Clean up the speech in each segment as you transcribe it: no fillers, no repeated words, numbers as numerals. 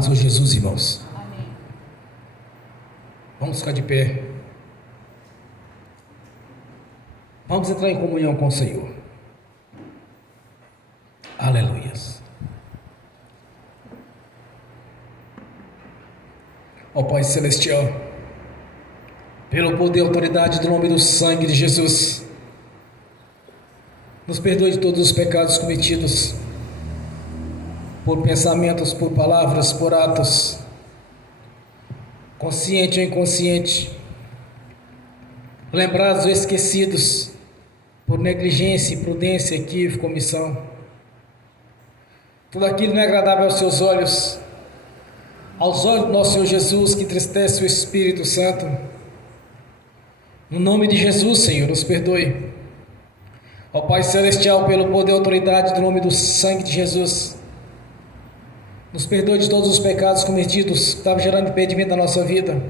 do Senhor Jesus, irmãos. Amém. Vamos ficar de pé. Vamos entrar em comunhão com o Senhor. Aleluias. Ó Pai Celestial, pelo poder e autoridade do nome do sangue de Jesus, nos perdoe de todos os pecados cometidos, por pensamentos, por palavras, por atos, consciente ou inconsciente, lembrados ou esquecidos, por negligência, imprudência, equívoco, omissão. Tudo aquilo não é agradável aos seus olhos, aos olhos do nosso Senhor Jesus, que entristece o Espírito Santo. No nome de Jesus, Senhor, nos perdoe. Ó Pai Celestial, pelo poder e autoridade do nome do sangue de Jesus, nos perdoe de todos os pecados cometidos que estavam gerando impedimento na nossa vida,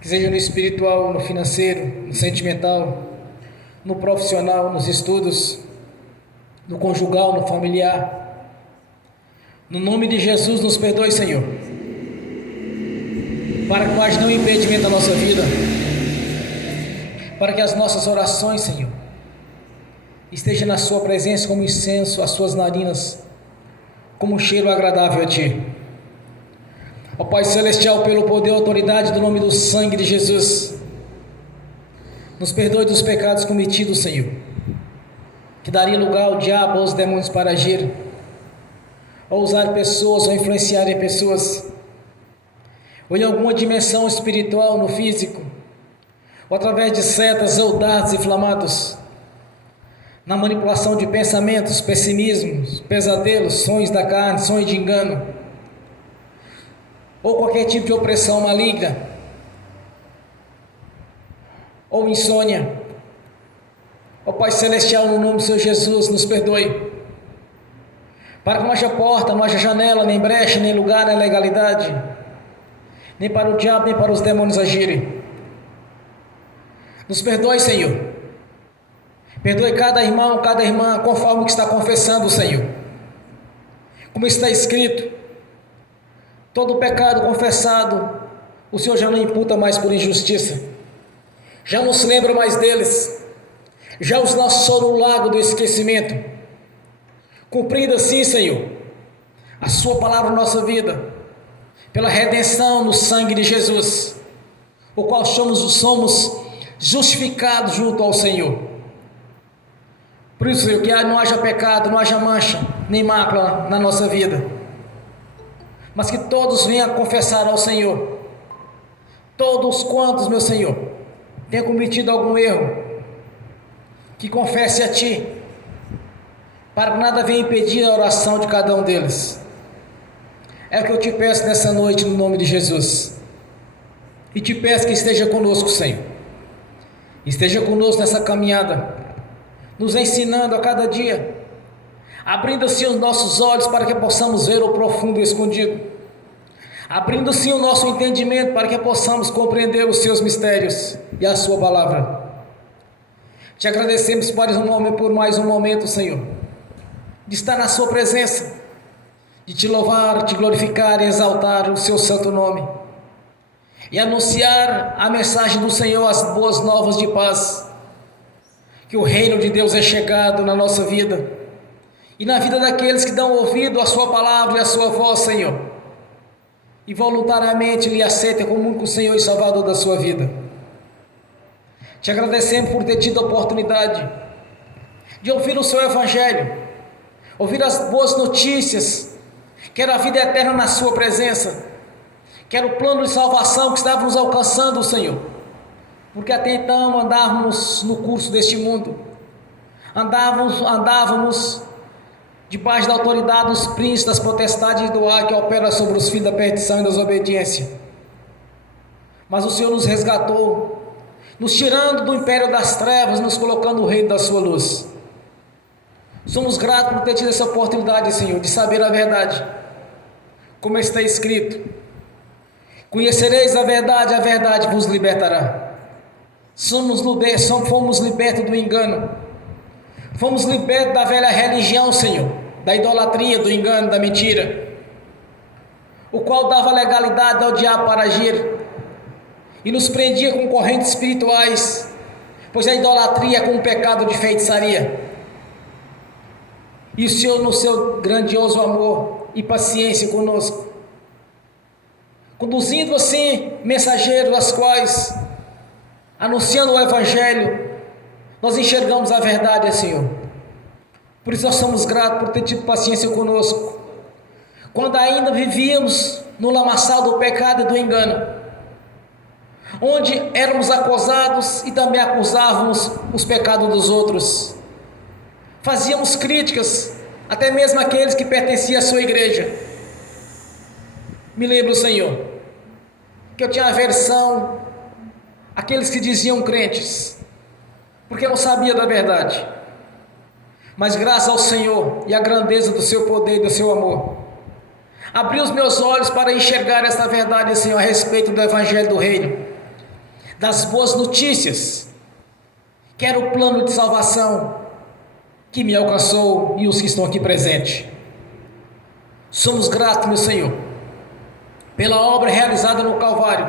que seja no espiritual, no financeiro, no sentimental, no profissional, nos estudos, no conjugal, no familiar. No nome de Jesus, nos perdoe, Senhor, para que não haja nenhum impedimento na nossa vida, para que as nossas orações, Senhor, estejam na Sua presença como incenso às Suas narinas, como um cheiro agradável a Ti. Ó Pai Celestial, pelo poder e autoridade do nome do sangue de Jesus, nos perdoe dos pecados cometidos, Senhor, que daria lugar ao diabo ou aos demônios para agir, ou usar pessoas, ou influenciarem pessoas, ou em alguma dimensão espiritual, no físico, ou através de setas ou dardos inflamados, na manipulação de pensamentos, pessimismos, pesadelos, sonhos da carne, sonhos de engano, ou qualquer tipo de opressão maligna, ou insônia. Ó Pai Celestial, no nome do Senhor Jesus, nos perdoe, para que não haja porta, não haja janela, nem brecha, nem lugar, nem legalidade, nem para o diabo, nem para os demônios agirem. Nos perdoe, Senhor. Perdoe cada irmão, cada irmã, conforme o que está confessando, Senhor. Como está escrito, todo pecado confessado, o Senhor já não imputa mais por injustiça, já não se lembra mais deles, já os lançou no lago do esquecimento. Cumprindo assim, Senhor, a Sua palavra na nossa vida, pela redenção no sangue de Jesus, o qual somos justificados junto ao Senhor. Por isso, Senhor, que não haja pecado, não haja mancha, nem mácula na nossa vida, mas que todos venham confessar ao Senhor, todos quantos, meu Senhor, tenham cometido algum erro, que confesse a Ti, para que nada venha impedir a oração de cada um deles. É o que eu te peço nessa noite, no nome de Jesus, e te peço que esteja conosco, Senhor, esteja conosco nessa caminhada, nos ensinando a cada dia, abrindo assim os nossos olhos para que possamos ver o profundo e escondido, abrindo sim o nosso entendimento para que possamos compreender os Seus mistérios e a Sua palavra. Te agradecemos por mais um momento, Senhor, de estar na Sua presença, de Te louvar, Te glorificar e exaltar o Seu santo nome, e anunciar a mensagem do Senhor, as boas novas de paz, que o reino de Deus é chegado na nossa vida, e na vida daqueles que dão ouvido à Sua palavra e à Sua voz, Senhor, e voluntariamente lhe aceitem como único Senhor e Salvador da sua vida. Te agradecemos por ter tido a oportunidade de ouvir o Seu Evangelho, ouvir as boas notícias, que era a vida eterna na Sua presença, que era o plano de salvação que estava nos alcançando, Senhor, porque até então andávamos no curso deste mundo, andávamos debaixo da autoridade dos príncipes das potestades do ar que opera sobre os filhos da perdição e da desobediência. Mas o Senhor nos resgatou, nos tirando do império das trevas, nos colocando no reino da Sua luz. Somos gratos por ter tido essa oportunidade, Senhor, de saber a verdade, como está escrito: conhecereis a verdade vos libertará. Fomos libertos do engano, fomos libertos da velha religião, Senhor, da idolatria, do engano, da mentira. o qual dava legalidade ao diabo para agir e nos prendia com correntes espirituais, pois a idolatria é como um pecado de feitiçaria. E o Senhor, no seu grandioso amor e paciência conosco, conduzindo assim mensageiros, as quais, anunciando o Evangelho, nós enxergamos a verdade, Senhor. Por isso nós somos gratos por ter tido paciência conosco, quando ainda vivíamos no lamaçal do pecado e do engano, onde éramos acusados e também acusávamos os pecados dos outros, fazíamos críticas, até mesmo aqueles que pertenciam à sua igreja. Me lembro, Senhor, que eu tinha aversão àqueles que diziam crentes, porque eu não sabia da verdade, mas graças ao Senhor e à grandeza do seu poder e do seu amor, abri os meus olhos para enxergar esta verdade, Senhor, a respeito do Evangelho do Reino, das boas notícias, que era o plano de salvação que me alcançou e os que estão aqui presentes. Somos gratos, meu Senhor, pela obra realizada no Calvário,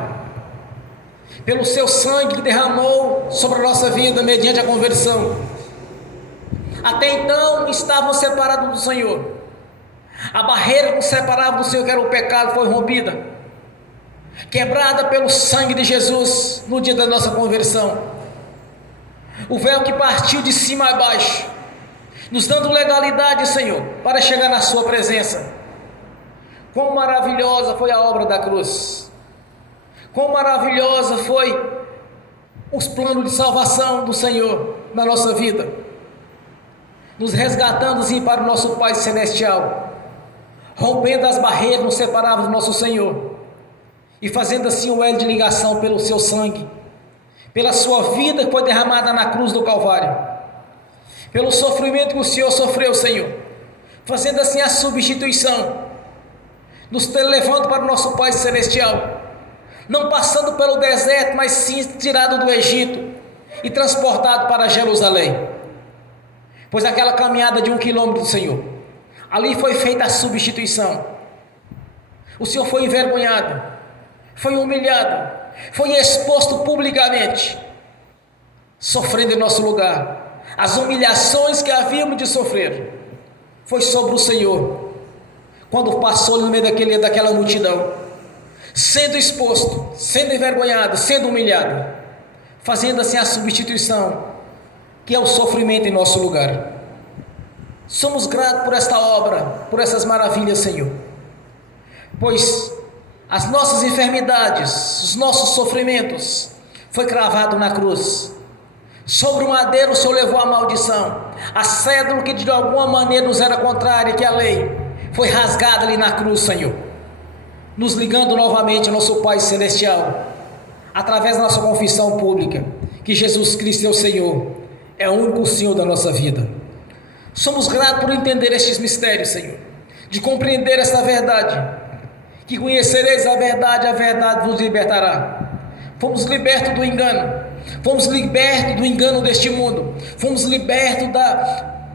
pelo seu sangue que derramou sobre a nossa vida mediante a conversão. Até então estávamos separados do Senhor. A barreira que nos separava do Senhor, que era o pecado, foi rompida, quebrada pelo sangue de Jesus no dia da nossa conversão. O véu que partiu de cima a baixo, nos dando legalidade, Senhor, para chegar na sua presença. Quão maravilhosa foi a obra da cruz, quão maravilhosa foi os planos de salvação do Senhor na nossa vida, nos resgatando assim para o nosso Pai Celestial, rompendo as barreiras que nos separavam do nosso Senhor, e fazendo assim um elo de ligação pelo seu sangue, pela sua vida que foi derramada na cruz do Calvário, pelo sofrimento que o Senhor sofreu, Senhor, fazendo assim a substituição, nos levando para o nosso Pai Celestial, não passando pelo deserto, mas sim tirado do Egito e transportado para Jerusalém, pois aquela caminhada de 1 quilômetro do Senhor, ali foi feita a substituição. O Senhor foi envergonhado, foi humilhado, foi exposto publicamente, sofrendo em nosso lugar. As humilhações que havíamos de sofrer foi sobre o Senhor, quando passou no meio daquela multidão, sendo exposto, sendo envergonhado, sendo humilhado, fazendo assim a substituição, que é o sofrimento em nosso lugar. Somos gratos por esta obra, por essas maravilhas, Senhor, pois as nossas enfermidades, os nossos sofrimentos, foi cravado na cruz. Sobre o madeiro o Senhor levou a maldição, a cédula que de alguma maneira nos era contrária, que a lei, foi rasgada ali na cruz, Senhor, nos ligando novamente ao nosso Pai Celestial, através da nossa confissão pública, que Jesus Cristo é o Senhor, é o único Senhor da nossa vida. Somos gratos por entender estes mistérios, Senhor, de compreender esta verdade, que conhecereis a verdade vos libertará. Fomos libertos do engano, fomos libertos do engano deste mundo, fomos libertos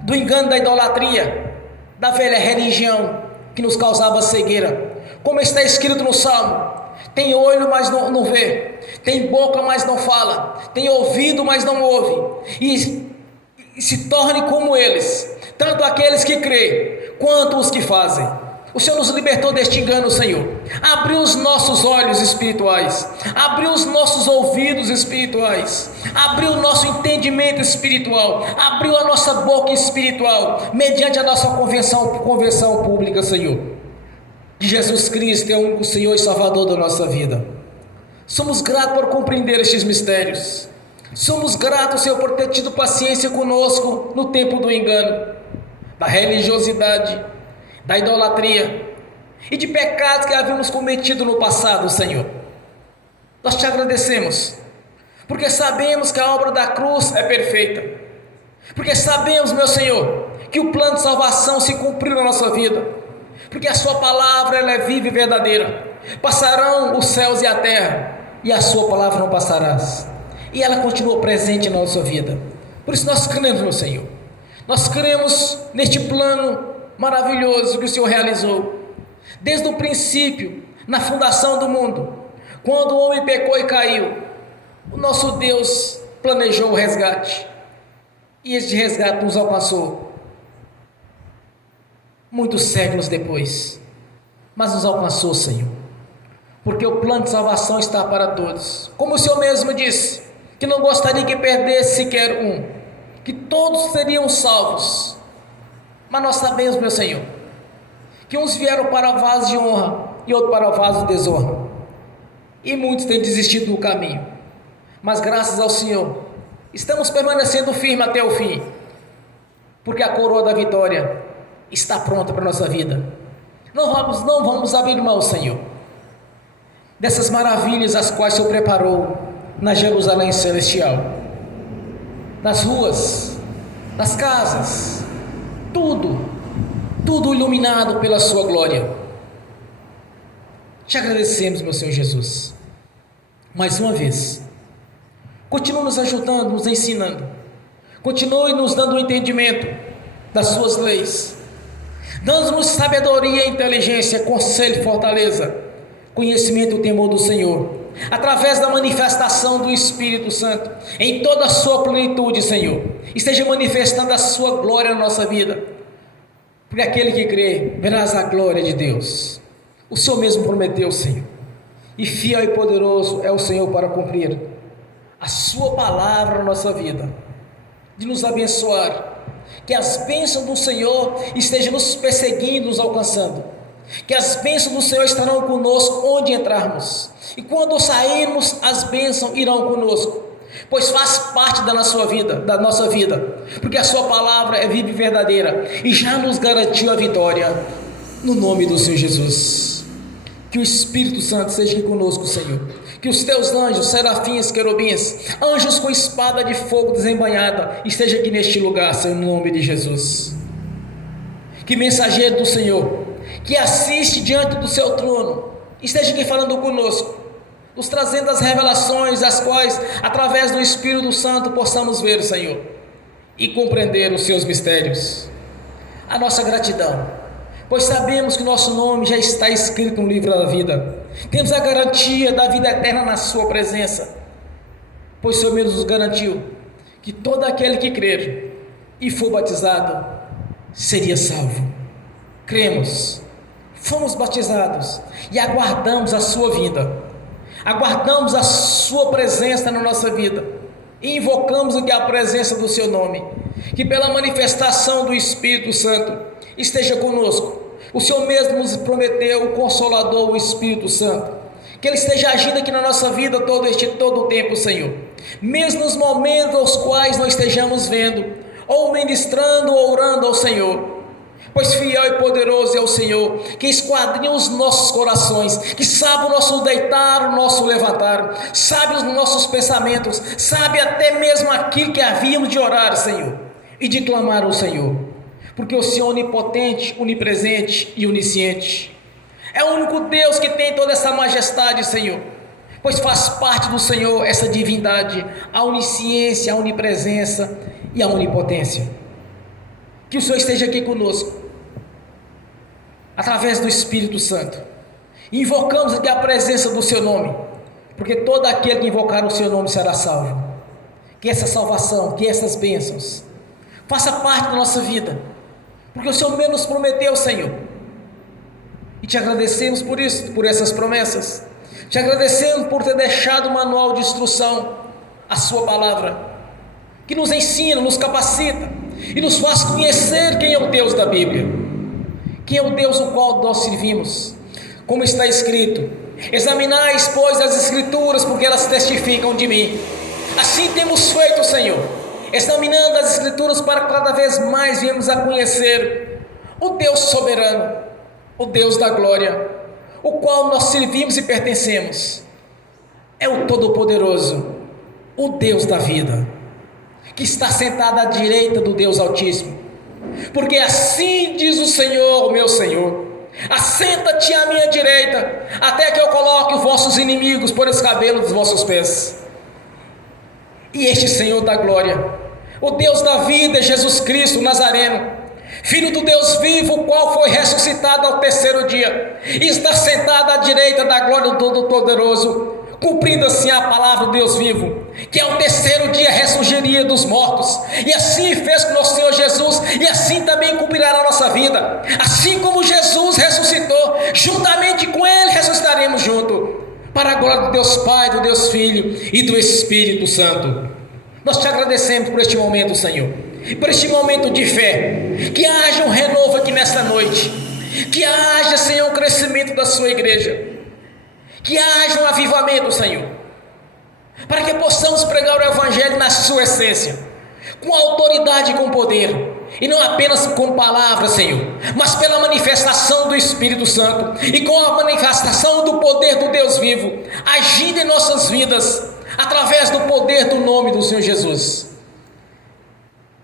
do engano da idolatria, da velha religião que nos causava cegueira. Como está escrito no Salmo: tem olho, mas não vê, tem boca, mas não fala, tem ouvido, mas não ouve, e se torne como eles, tanto aqueles que creem, quanto os que fazem. O Senhor nos libertou deste engano, Senhor. Abriu os nossos olhos espirituais, abriu os nossos ouvidos espirituais, abriu o nosso entendimento espiritual, abriu a nossa boca espiritual, mediante a nossa conversão pública, Senhor, de Jesus Cristo, que é o único Senhor e Salvador da nossa vida. Somos gratos por compreender estes mistérios. Somos gratos, Senhor, por ter tido paciência conosco no tempo do engano, da religiosidade, da idolatria e de pecados que havíamos cometido no passado, Senhor. Nós te agradecemos, porque sabemos que a obra da cruz é perfeita, porque sabemos, meu Senhor, que o plano de salvação se cumpriu na nossa vida, porque a sua palavra ela é viva e verdadeira. Passarão os céus e a terra, e a sua palavra não passará, e ela continua presente na nossa vida. Por isso nós cremos no Senhor, nós cremos neste plano maravilhoso que o Senhor realizou. Desde o princípio, na fundação do mundo, quando o homem pecou e caiu, o nosso Deus planejou o resgate. E este resgate nos alcançou muitos séculos depois. Mas nos alcançou, Senhor, porque o plano de salvação está para todos. Como o Senhor mesmo disse, que não gostaria que perdesse sequer um, que todos seriam salvos. Mas nós sabemos, meu Senhor, que uns vieram para vaso de honra e outros para vaso de desonra. E muitos têm desistido do caminho. Mas graças ao Senhor, estamos permanecendo firmes até o fim, porque a coroa da vitória está pronta para a nossa vida. Não vamos abrir mão, Senhor, dessas maravilhas as quais o Senhor preparou na Jerusalém celestial, nas ruas, nas casas, tudo iluminado pela sua glória. Te agradecemos, meu Senhor Jesus, mais uma vez. Continue nos ajudando, nos ensinando, continue nos dando o entendimento das suas leis, dando-nos sabedoria e inteligência, conselho e fortaleza, conhecimento e o temor do Senhor, através da manifestação do Espírito Santo, em toda a sua plenitude, Senhor, esteja manifestando a sua glória na nossa vida, porque aquele que crê, verás a glória de Deus. O Senhor mesmo prometeu, Senhor, e fiel e poderoso é o Senhor para cumprir a sua palavra na nossa vida, de nos abençoar, que as bênçãos do Senhor estejam nos perseguindo, nos alcançando, que as bênçãos do Senhor estarão conosco onde entrarmos, e quando sairmos, as bênçãos irão conosco, pois faz parte da nossa vida, porque a sua palavra é viva e verdadeira, e já nos garantiu a vitória, no nome do Senhor Jesus. Que o Espírito Santo seja aqui conosco, Senhor, que os teus anjos, serafins, querubins, anjos com espada de fogo desembainhada, esteja aqui neste lugar, Senhor, no nome de Jesus. Que mensageiro do Senhor, que assiste diante do seu trono, esteja aqui falando conosco, nos trazendo as revelações, as quais, através do Espírito Santo, possamos ver, Senhor, e compreender os seus mistérios. A nossa gratidão, pois sabemos que o nosso nome já está escrito no livro da vida, temos a garantia da vida eterna na sua presença, pois o Senhor mesmo nos garantiu que todo aquele que crer e for batizado seria salvo. Cremos, fomos batizados e aguardamos a sua vinda, aguardamos a sua presença na nossa vida e invocamos aqui a presença do seu nome, que pela manifestação do Espírito Santo esteja conosco. O Senhor mesmo nos prometeu o Consolador, o Espírito Santo, que Ele esteja agindo aqui na nossa vida todo o tempo, Senhor, mesmo nos momentos aos quais não estejamos vendo, ou ministrando ou orando ao Senhor, pois fiel e poderoso é o Senhor, que esquadrinha os nossos corações, que sabe o nosso deitar, o nosso levantar, sabe os nossos pensamentos, sabe até mesmo aquilo que havíamos de orar, Senhor, e de clamar ao Senhor, porque o Senhor é onipotente, onipresente e onisciente, é o único Deus que tem toda essa majestade, Senhor, pois faz parte do Senhor essa divindade, a onisciência, a onipresença e a onipotência. Que o Senhor esteja aqui conosco, através do Espírito Santo, e invocamos aqui a presença do seu nome, porque todo aquele que invocar o seu nome será salvo. Que essa salvação, que essas bênçãos faça parte da nossa vida, porque o Senhor mesmo nos prometeu, Senhor, e te agradecemos por isso, por essas promessas, te agradecemos por ter deixado o manual de instrução, a sua palavra, que nos ensina, nos capacita e nos faz conhecer quem é o Deus da Bíblia, quem é o Deus o qual nós servimos, como está escrito: examinais, pois, as Escrituras, porque elas testificam de mim. Assim temos feito, Senhor, examinando as Escrituras para cada vez mais virmos a conhecer o Deus soberano, o Deus da glória, o qual nós servimos e pertencemos. É o Todo-Poderoso, o Deus da vida, que está sentado à direita do Deus Altíssimo, porque assim diz o Senhor, o meu Senhor: assenta-te à minha direita, até que eu coloque os vossos inimigos por escabelo dos vossos pés. E este Senhor da glória, o Deus da vida, Jesus Cristo Nazareno, Filho do Deus vivo, o qual foi ressuscitado ao terceiro dia, e está sentado à direita da glória do Todo-Poderoso, cumprindo assim a palavra do Deus vivo, que ao terceiro dia ressurgiria dos mortos, e assim fez com nosso Senhor Jesus, e assim também cumprirá a nossa vida. Assim como Jesus ressuscitou, juntamente com Ele ressuscitaremos junto, para a glória do Deus Pai, do Deus Filho e do Espírito Santo. Nós te agradecemos por este momento, Senhor, por este momento de fé. Que haja um renovo aqui nesta noite, que haja, Senhor, um crescimento da sua igreja, que haja um avivamento, Senhor, para que possamos pregar o Evangelho na sua essência, com autoridade e com poder, e não apenas com palavras, Senhor, mas pela manifestação do Espírito Santo, e com a manifestação do poder do Deus vivo, agindo em nossas vidas, através do poder do nome do Senhor Jesus.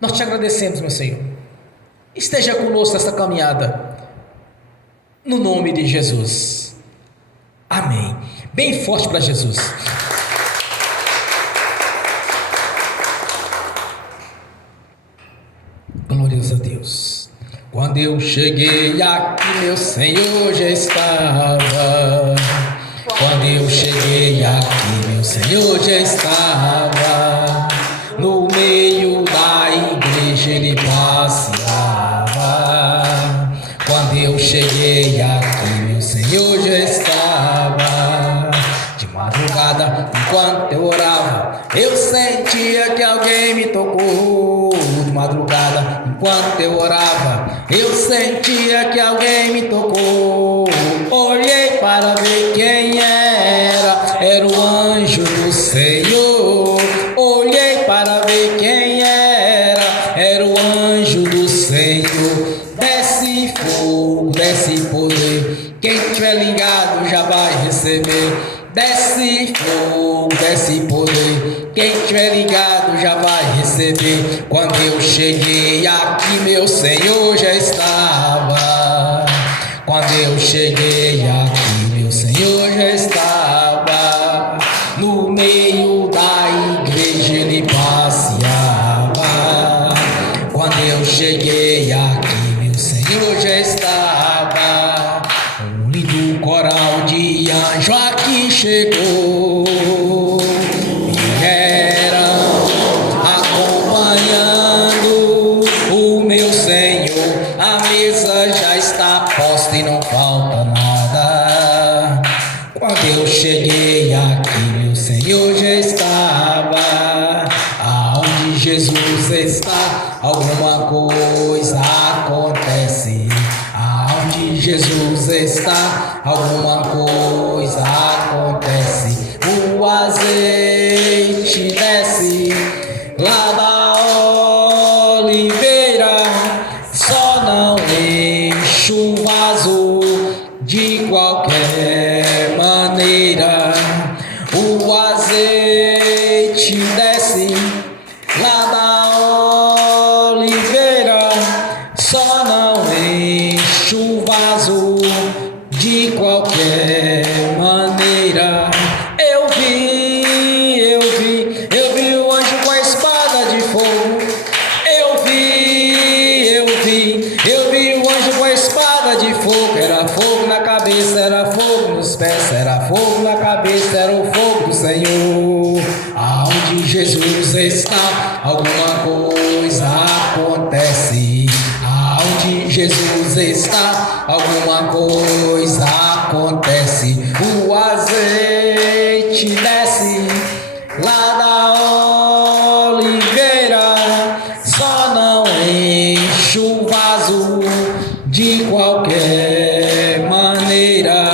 Nós te agradecemos, meu Senhor. Esteja conosco nesta caminhada, no nome de Jesus. Amém. Bem forte para Jesus. Glórias a Deus. Quando eu cheguei aqui, meu Senhor já estava. Quando eu cheguei aqui, meu Senhor já estava. No meio da igreja ele passeava. Quando eu cheguei aqui, meu Senhor já estava. De madrugada, enquanto eu orava, eu sentia que alguém me tocou. De madrugada, enquanto eu orava, eu sentia que alguém me tocou. Olhei para ver quem era o anjo do Senhor. Olhei para ver quem era o anjo do Senhor. Desce fogo, desce poder, quem tiver ligado já vai receber. Desce fogo, desce poder, quem tiver ligado já vai receber. Quando eu cheguei aqui, meu Senhor já estava. Quando eu cheguei aqui, meu Senhor já estava. No meio da igreja ele passeava. Quando eu cheguei aqui, meu Senhor já estava. Um lindo coral de anjo aqui chegou, e eram acompanhando o meu Senhor. A mesa já está posta e não falta nada. Quando eu cheguei aqui, meu Senhor já estava. Aonde Jesus está, alguma coisa acontece. Aonde Jesus está, alguma coisa acontece. O azeite desce lá da oliveira, só não enche o vaso de qualquer maneira. O azeite desce lá da oliveira, só não enche o vaso de qualquer maneira. Eu vi o anjo com a espada de fogo. Eu vi o anjo com a espada de fogo. Era fogo na cabeça, era fogo nos pés, era fogo na cabeça, era o fogo do Senhor. Aonde Jesus está, alguma coisa acontece. Aonde Jesus está, alguma coisa acontece. O azeite desce lá da oliveira, só não enche o vaso de qualquer maneira.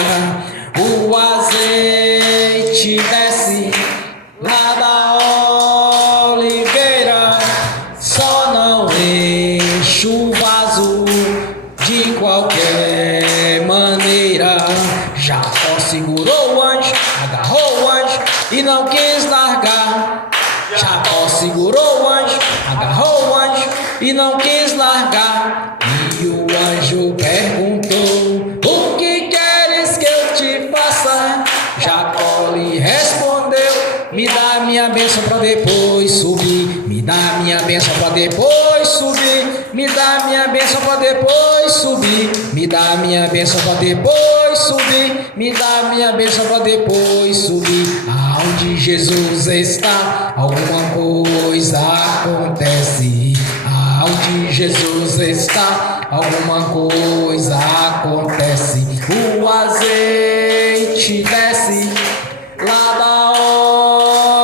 O azeite desce lá da oliveira, só não enche o vaso de qualquer maneira. Jacó segurou o anjo, agarrou o anjo e não quis largar. Jacó segurou o anjo, agarrou o anjo e não quis largar. E o anjo perguntou: o que queres que eu te faça? Jacó lhe respondeu: me dá minha bênção para depois subir. Me dá minha bênção para depois subir. Me dá minha bênção para depois subir. Me dá minha bênção para depois subir. Me dá minha bênção para depois subir. Aonde Jesus está, alguma coisa acontece. Aonde Jesus está, alguma coisa acontece. O azeite desce lá da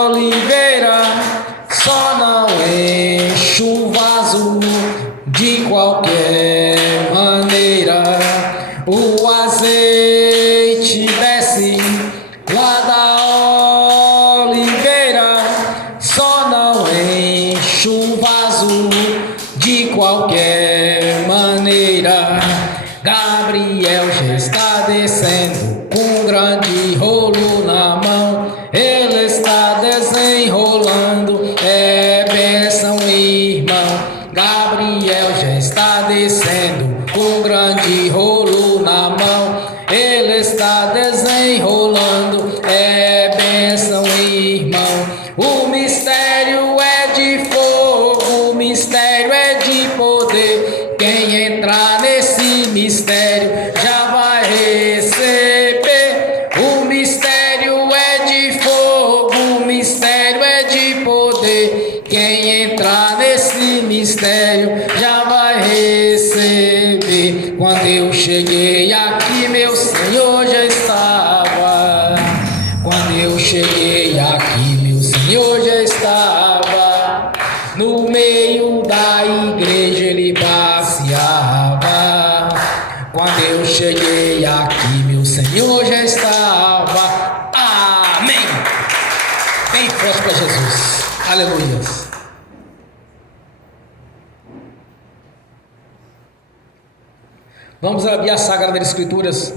oliveira, só não enche o vaso de qualquer maneira. O azeite desce lá da oliveira, só não enche o vaso de qualquer maneira. Gabriel já está descendo com um grande rolo na mão. Ele está desenrolando, é bênção, irmão. Gabriel já está descendo com um grande rolo na mão. Ele está desenrolando, é bênção, irmão. O mistério é de fogo, o mistério é de poder. Quem entrar nesse mistério já vai receber. O mistério é de fogo, o mistério é de poder. Quem entrar nesse mistério já vai receber. Quando eu cheguei aqui, meu Senhor já estava. Quando eu cheguei aqui, meu Senhor já estava. No meio da igreja ele passeava. Quando eu cheguei aqui, meu Senhor já estava. Amém. Bem forte para Jesus. Aleluia. Vamos abrir a Sagrada Escrituras.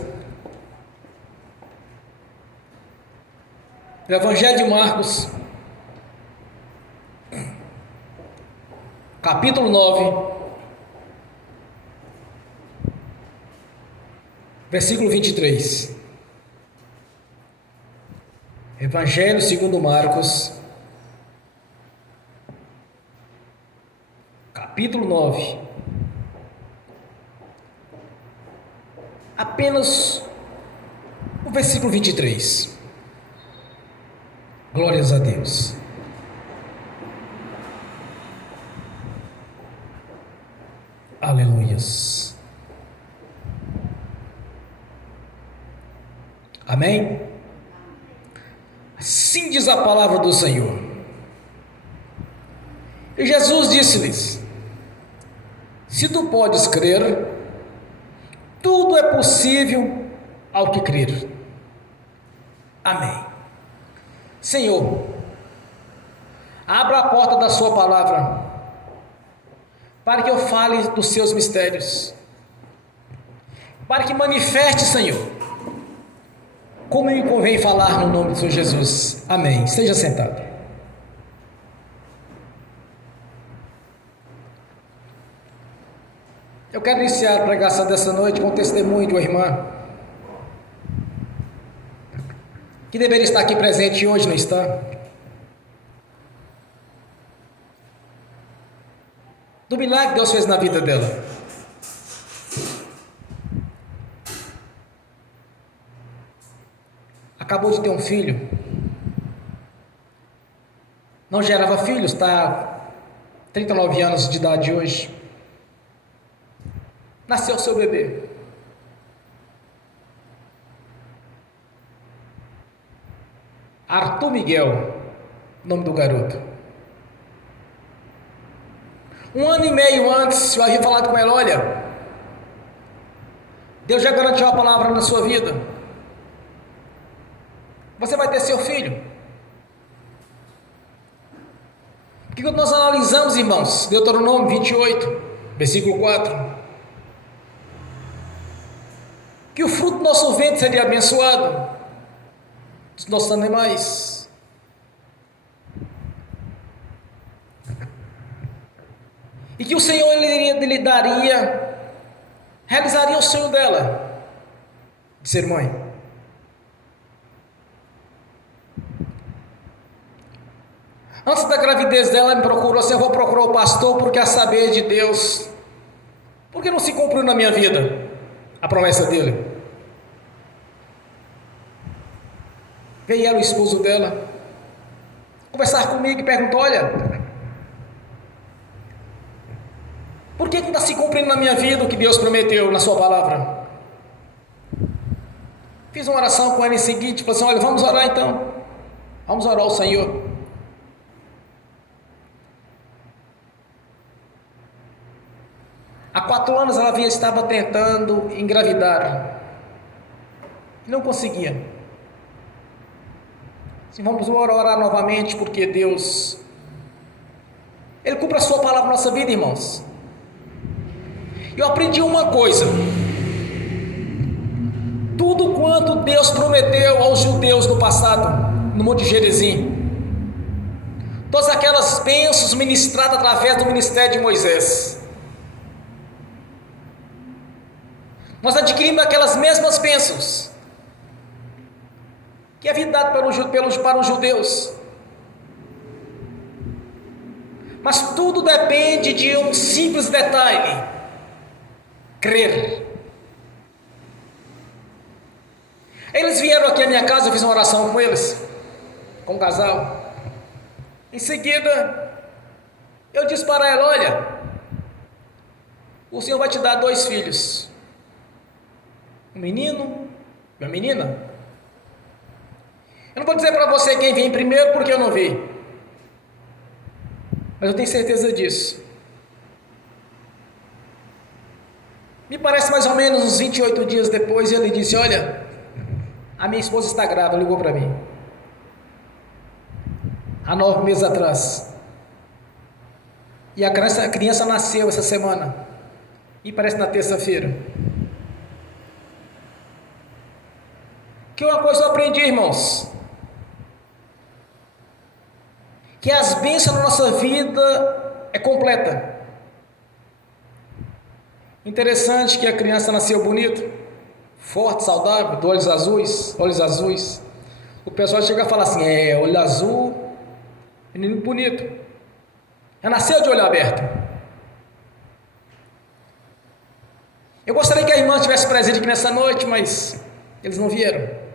O Evangelho de Marcos, capítulo 9, versículo 23. Evangelho segundo Marcos, capítulo 9. Apenas o versículo 23. Glórias a Deus. Aleluias. Amém? Assim diz a palavra do Senhor. E Jesus disse-lhes: se tu podes crer, tudo é possível ao que crer. Amém. Senhor, abra a porta da sua palavra, para que eu fale dos seus mistérios, para que manifeste, Senhor, como me convém falar no nome do Senhor Jesus. Amém. Esteja sentado. Eu quero iniciar a pregação dessa noite com o testemunho de uma irmã que deveria estar aqui presente e hoje não está. Do milagre que Deus fez na vida dela. Acabou de ter um filho. Não gerava filhos, está 39 anos de idade hoje. Nasceu seu bebê. Arthur Miguel, nome do garoto. 1 ano e meio antes, eu havia falado com ela: olha, Deus já garantiu a palavra na sua vida. Você vai ter seu filho. Porque quando nós analisamos, irmãos, Deuteronômio 28, versículo 4, que o fruto do nosso ventre seria abençoado, dos nossos animais. E que o Senhor lhe daria, realizaria o sonho dela, de ser mãe. Antes da gravidez dela, me procurou assim: eu vou procurar o pastor, porque a saber de Deus. Por que não se cumpriu na minha vida a promessa dele? Veio ela, o esposo dela, conversar comigo e perguntou: olha, por que não está se cumprindo na minha vida o que Deus prometeu na sua palavra? Fiz uma oração com ela em seguinte, falei assim: olha, vamos orar então, vamos orar ao Senhor. Há 4 anos ela estava tentando engravidar, não conseguia. Assim, vamos orar novamente, porque Deus, Ele cumpre a sua palavra na nossa vida, irmãos. Eu aprendi uma coisa: tudo quanto Deus prometeu aos judeus no passado, no Monte Gerizim, todas aquelas bênçãos ministradas através do ministério de Moisés, nós adquirimos aquelas mesmas bênçãos que é dado para os judeus. Mas tudo depende de um simples detalhe: crer. Eles vieram aqui à minha casa, eu fiz uma oração com eles, com um casal. Em seguida, eu disse para ela: olha, o Senhor vai te dar 2 filhos, um menino e uma menina. Eu não vou dizer para você quem vem primeiro, porque eu não vi, mas eu tenho certeza disso. Me parece mais ou menos uns 28 dias depois, ele disse: olha, a minha esposa está grávida, ligou para mim, há 9 meses atrás, e a criança nasceu essa semana, e parece na terça-feira. Que uma coisa eu aprendi, irmãos, que as bênçãos na nossa vida é completa. Interessante que a criança nasceu bonita, forte, saudável, de olhos azuis. O pessoal chega a falar assim: olho azul, menino bonito. Ela nasceu de olho aberto. Eu gostaria que a irmã estivesse presente aqui nessa noite, mas eles não vieram.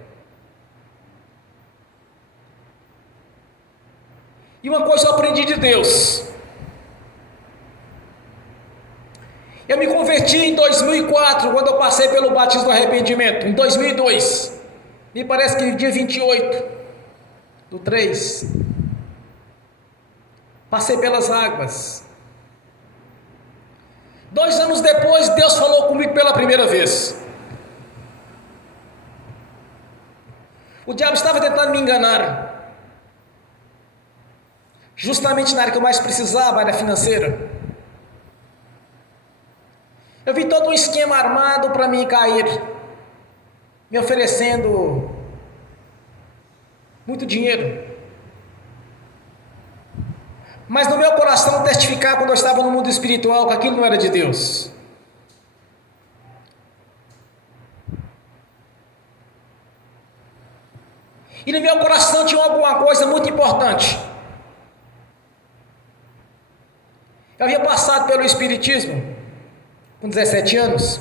E uma coisa eu aprendi de Deus: eu me converti em 2004, quando eu passei pelo batismo do arrependimento. Em 2002, me parece que no dia 28/3, passei pelas águas. 2 anos depois, Deus falou comigo pela primeira vez. O diabo estava tentando me enganar, justamente na área que eu mais precisava, a área financeira. Eu vi todo um esquema armado para mim cair, me oferecendo muito dinheiro. Mas no meu coração testificar, quando eu estava no mundo espiritual, que aquilo não era de Deus. E no meu coração tinha alguma coisa muito importante. Eu havia passado pelo espiritismo com 17 anos.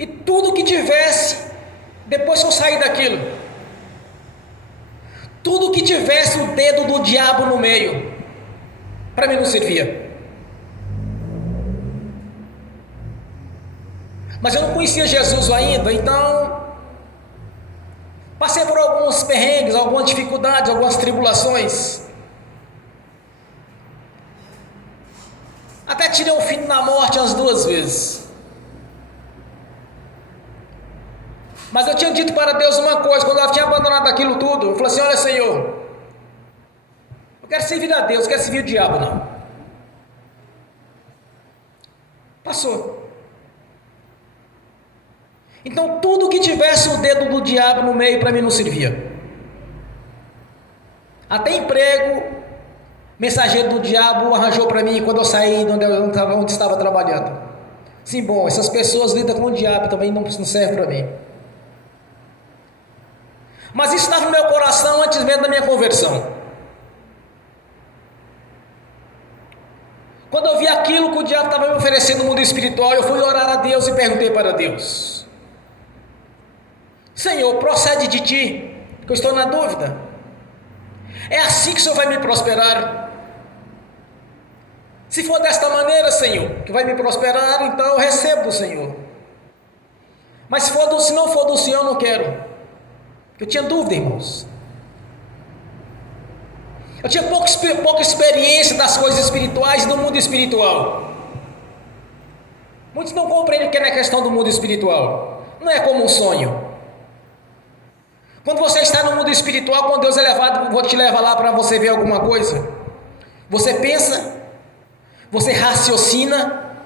E tudo que tivesse, depois que eu saí daquilo, tudo que tivesse o dedo do diabo no meio, para mim não servia. Mas eu não conhecia Jesus ainda, então passei por alguns perrengues, algumas dificuldades, algumas tribulações. Até tirei um filho na morte umas 2 vezes. Mas eu tinha dito para Deus uma coisa, quando eu tinha abandonado aquilo tudo, eu falei assim: olha, Senhor, eu quero servir a Deus, eu quero servir o diabo, não. Passou. Então tudo que tivesse o dedo do diabo no meio, para mim não servia. Até emprego, mensageiro do diabo arranjou para mim quando eu saí de onde estava trabalhando. Sim, bom, essas pessoas lidam com o diabo, também não serve para mim. Mas isso estava no meu coração antes mesmo da minha conversão. Quando eu vi aquilo que o diabo estava me oferecendo no mundo espiritual, eu fui orar a Deus e perguntei para Deus: Senhor, procede de ti, que eu estou na dúvida. É assim que o Senhor vai me prosperar? Se for desta maneira, Senhor, que vai me prosperar, então eu recebo do Senhor. Mas se não for do Senhor, eu não quero. Eu tinha dúvida, irmãos. Eu tinha pouca experiência das coisas espirituais e do mundo espiritual. Muitos não compreendem o que é a questão do mundo espiritual. Não é como um sonho. Quando você está no mundo espiritual, quando Deus é levado, vou te levar lá para você ver alguma coisa. Você pensa, você raciocina,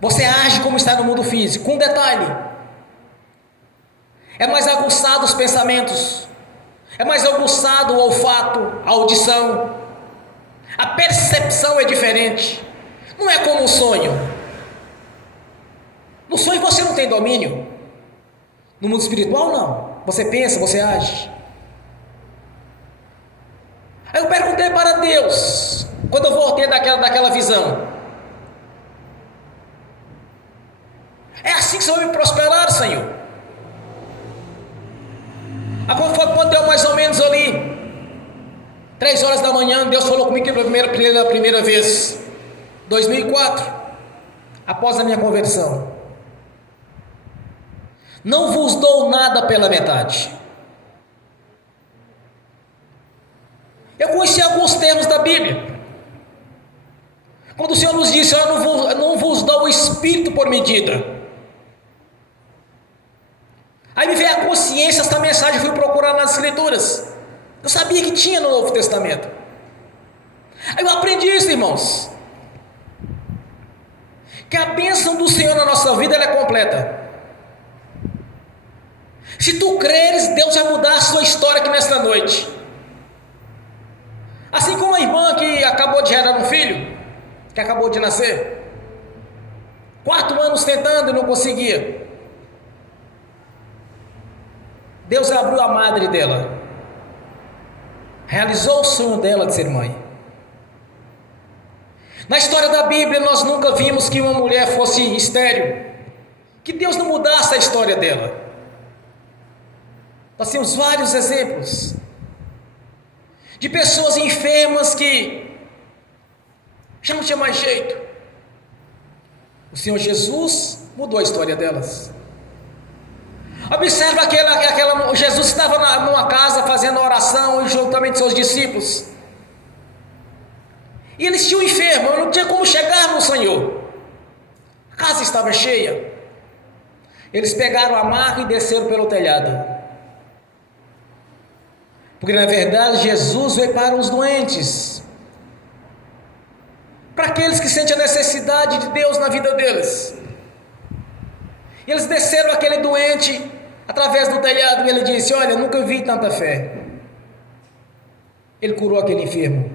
você age como está no mundo físico. Com um detalhe: é mais aguçado os pensamentos, é mais aguçado o olfato, a audição, a percepção é diferente. Não é como um sonho. No sonho você não tem domínio. No mundo espiritual não. Você pensa, você age. Aí eu perguntei para Deus, quando eu voltei daquela visão: é assim que você vai me prosperar, Senhor? Quando deu mais ou menos ali 3 horas da manhã, Deus falou comigo pela primeira vez, 2004, após a minha conversão: não vos dou nada pela metade. Eu conheci alguns termos da Bíblia. Quando o Senhor nos disse: eu não vos dou o Espírito por medida. Aí me veio a consciência, esta mensagem, fui procurar nas Escrituras. Eu sabia que tinha no Novo Testamento. Aí eu aprendi isso, irmãos, que a bênção do Senhor na nossa vida, ela é completa. Se tu creres, Deus vai mudar a sua história aqui nesta noite. Assim como a irmã que acabou de gerar um filho, que acabou de nascer, 4 anos tentando e não conseguia. Deus abriu a madre dela, realizou o sonho dela de ser mãe. Na história da Bíblia, nós nunca vimos que uma mulher fosse estéril, que Deus não mudasse a história dela. Nós temos vários exemplos de pessoas enfermas que já não tinha mais jeito. O Senhor Jesus mudou a história delas. Observa Jesus estava numa casa fazendo oração juntamente com seus discípulos. E eles tinham enfermo, não tinha como chegar no Senhor. A casa estava cheia. Eles pegaram a maca e desceram pelo telhado. Porque na verdade Jesus veio para os doentes, para aqueles que sentem a necessidade de Deus na vida deles. E eles desceram aquele doente através do telhado e ele disse: olha, eu nunca vi tanta fé. Ele curou aquele enfermo.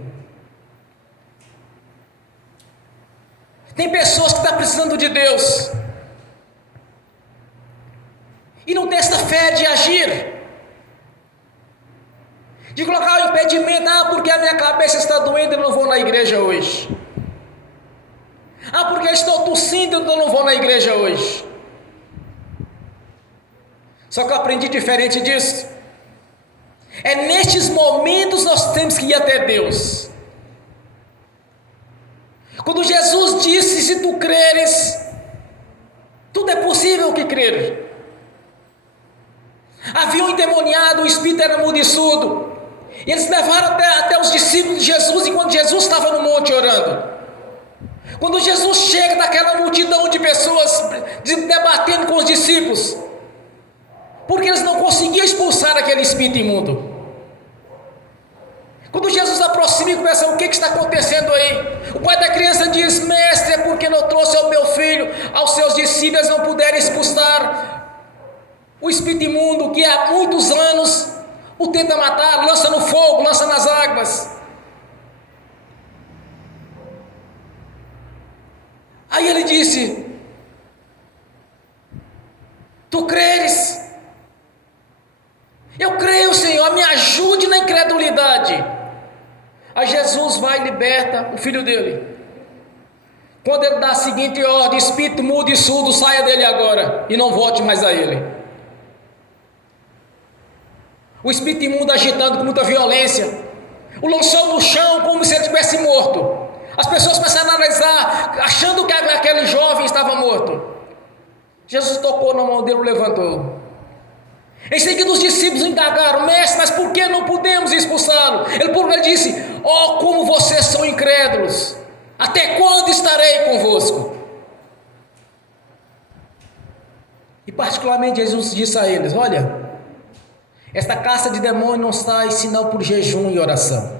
Tem pessoas que estão precisando de Deus e não tem essa fé de agir, de colocar o impedimento: porque a minha cabeça está doendo, eu não vou na igreja hoje. Porque eu estou tossindo, eu não vou na igreja hoje. Só que eu aprendi diferente disso. É nestes momentos nós temos que ir até Deus. Quando Jesus disse: se tu creres, tudo é possível que crer. Havia um endemoniado, o espírito era mudo e surdo. E eles levaram até os discípulos de Jesus, enquanto Jesus estava no monte orando. Quando Jesus chega daquela multidão de pessoas debatendo com os discípulos, porque eles não conseguiam expulsar aquele espírito imundo. Quando Jesus aproxima e começa: o que está acontecendo aí? O pai da criança diz: mestre, é porque não trouxe ao meu filho, aos seus discípulos não puderam expulsar o espírito imundo, que há muitos anos o tenta matar, lança no fogo, lança nas águas. Aí ele disse: tu creres? Eu creio, Senhor, me ajude na incredulidade. Aí Jesus vai e liberta o filho dele. quando ele dá a seguinte ordem: espírito mudo e surdo, saia dele agora e não volte mais a ele. O espírito imundo agitando com muita violência, o lançou no chão como se ele estivesse morto. As pessoas começaram a analisar, achando que aquele jovem estava morto. Jesus tocou na mão dele e o levantou. Em seguida os discípulos indagaram: mestre, mas por que não podemos expulsá-lo? Ele disse: ó, como vocês são incrédulos, até quando estarei convosco? E particularmente Jesus disse a eles: olha, esta caça de demônio não sai senão por jejum e oração.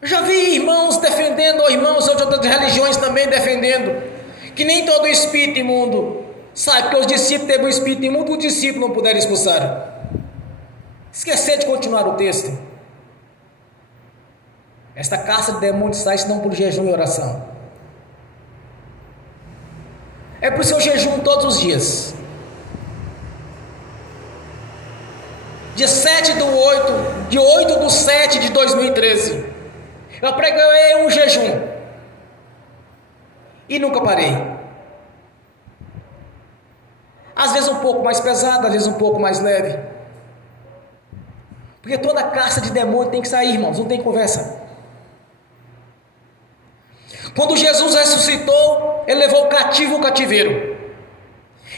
Eu já vi irmãos defendendo, ou irmãos de outras religiões também defendendo, que nem todo espírito imundo sai, porque os discípulos teve um espírito imundo, os discípulos não puderam expulsar. Esquecer de continuar o texto. Esta caça de demônios sai senão por jejum e oração. É por isso que eu jejum todos os dias. Dia 8/7/2013, eu preguei um jejum e nunca parei. Às vezes um pouco mais pesado, às vezes um pouco mais leve, porque toda caça de demônio tem que sair, irmãos, não tem conversa. Quando Jesus ressuscitou, ele levou o cativo o cativeiro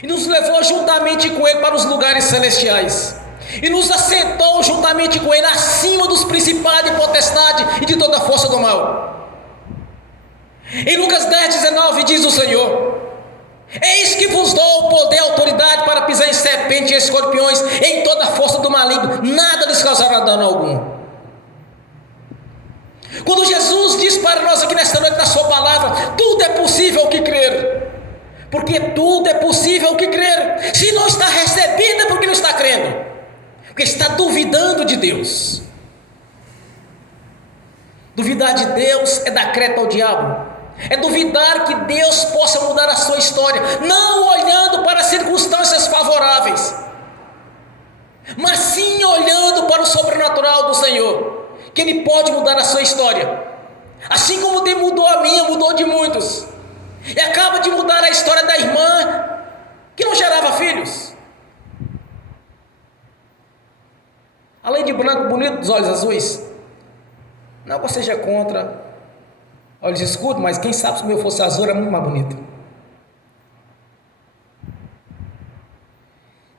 e nos levou juntamente com ele para os lugares celestiais, e nos assentou juntamente com ele acima dos principados e potestades e de toda a força do mal. Em Lucas 10:19 diz o Senhor: eis que vos dou o poder e a autoridade para pisar em serpentes e escorpiões, em toda a força do maligno, nada lhes causará dano algum. Quando Jesus diz para nós aqui nesta noite na sua palavra: tudo é possível ao que crer, porque tudo é possível ao que crer. Se não está recebendo é porque não está crendo, porque está duvidando de Deus. Duvidar de Deus é dar crédito ao diabo, é duvidar que Deus possa mudar a sua história, não olhando para as circunstâncias favoráveis, mas sim olhando para o sobrenatural do Senhor, que Ele pode mudar a sua história, assim como mudou a minha, mudou de muitos, e acaba de mudar a história da irmã que não gerava filhos. Além de branco, bonito, dos olhos azuis, não que eu seja contra olhos escuros, mas quem sabe se o meu fosse azul era muito mais bonito.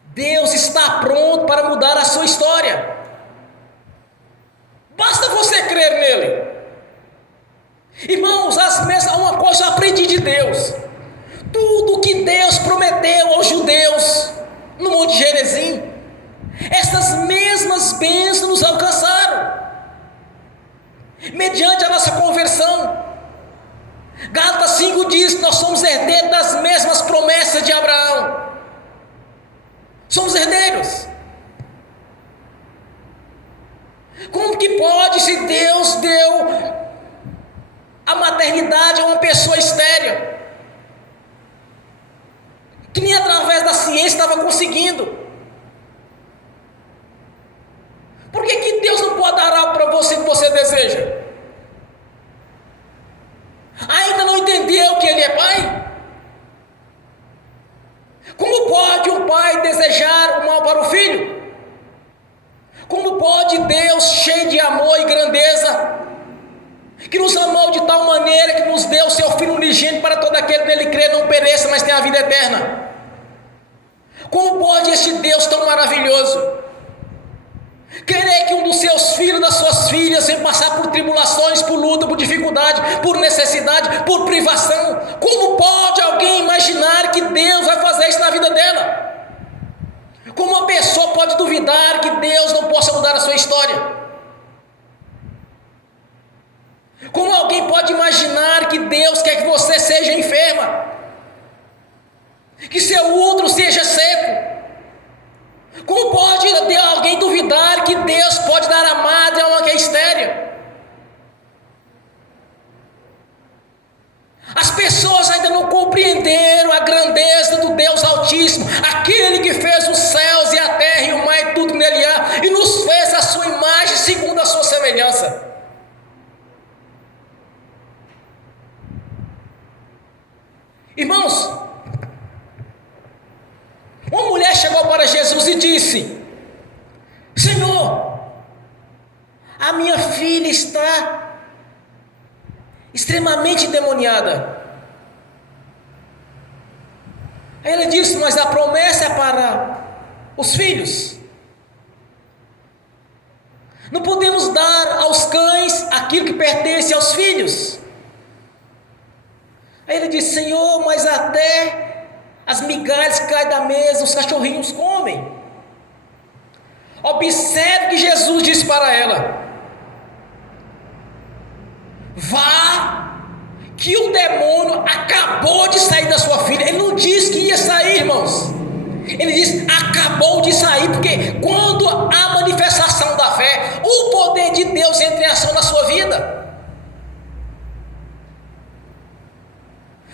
Deus está pronto para mudar a sua história, basta você crer nele. Irmãos, uma coisa eu aprendi de Deus: tudo que Deus prometeu aos judeus no Monte Gerizim, essas mesmas bênçãos nos alcançaram mediante a nossa conversão. Gálatas 5 diz que nós somos herdeiros das mesmas promessas de Abraão. Somos herdeiros. Como que pode, se Deus deu a maternidade a uma pessoa estéril, que nem através da ciência estava conseguindo? Por que Deus não pode dar algo para você que você deseja? Ainda não entendeu que Ele é Pai? Como pode um pai desejar o mal para o filho? Como pode Deus, cheio de amor e grandeza, que nos amou de tal maneira que nos deu o seu Filho unigênito para todo aquele que nele crê não pereça, mas tenha a vida eterna? Como pode este Deus tão maravilhoso querer que um dos seus filhos, das suas filhas, venha passar por tribulações, por luta, por dificuldade, por necessidade, por privação? Como pode alguém imaginar que Deus vai fazer isso na vida dela? Como uma pessoa pode duvidar que Deus não possa mudar a sua história? Como alguém pode imaginar que Deus quer que você seja enferma, que seu útero seja seco? Como pode alguém duvidar que Deus pode dar a madre a uma que é estéril? As pessoas ainda não compreenderam a grandeza do Deus Altíssimo, aquele que fez os céus e a terra e o mar e tudo que nele há, e nos fez a sua imagem segundo a sua semelhança. Irmãos, uma mulher chegou para Jesus e disse: Senhor, a minha filha está extremamente endemoniada. Aí ele disse: mas a promessa é para os filhos. Não podemos dar aos cães aquilo que pertence aos filhos. Aí ele disse: Senhor, mas até as migalhas que caem da mesa, os cachorrinhos comem. Observe que Jesus disse para ela: vá, que o demônio acabou de sair da sua filha. Ele não disse que ia sair, irmãos. Ele disse: acabou de sair, porque quando há manifestação da fé, o poder de Deus entra em ação na sua vida.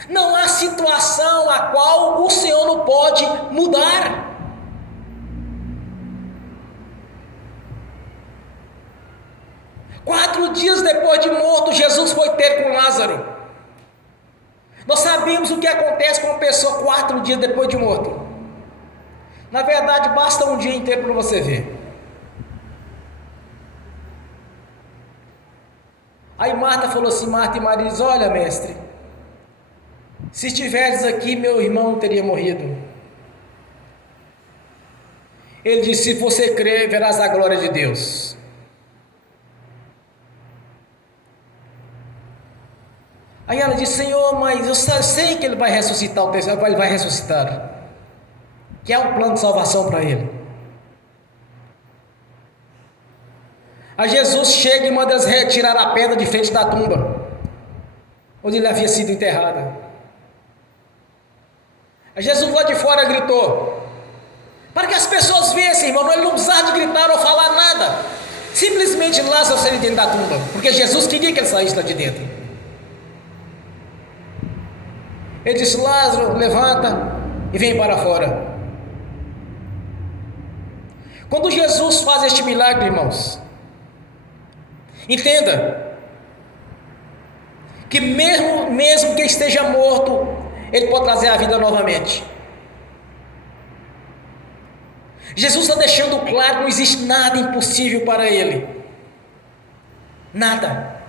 Não há situação a qual o Senhor não pode mudar. Quatro dias depois de morto, Jesus foi ter com Lázaro. Nós sabemos o que acontece com uma pessoa 4 dias depois de morto. Na verdade, basta um dia inteiro para você ver. Aí Marta falou assim, Marta e Maria diz: olha, mestre, se estiveres aqui, meu irmão não teria morrido. Ele disse: se você crer, verás a glória de Deus. Aí ela disse: Senhor, mas eu sei que ele vai ressuscitar o terceiro, ele vai ressuscitar, que é um plano de salvação para ele. Aí Jesus chega e manda eles retirar a pedra de frente da tumba, onde ele havia sido enterrado. Aí Jesus lá de fora gritou, para que as pessoas vissem, irmão, ele não precisava de gritar ou falar nada, simplesmente Lázaro saiu dentro da tumba, porque Jesus queria que ele saísse lá de dentro. Ele disse: Lázaro, levanta e vem para fora. Quando Jesus faz este milagre, irmãos, entenda que mesmo que esteja morto, ele pode trazer a vida novamente. Jesus está deixando claro que não existe nada impossível para ele. Nada.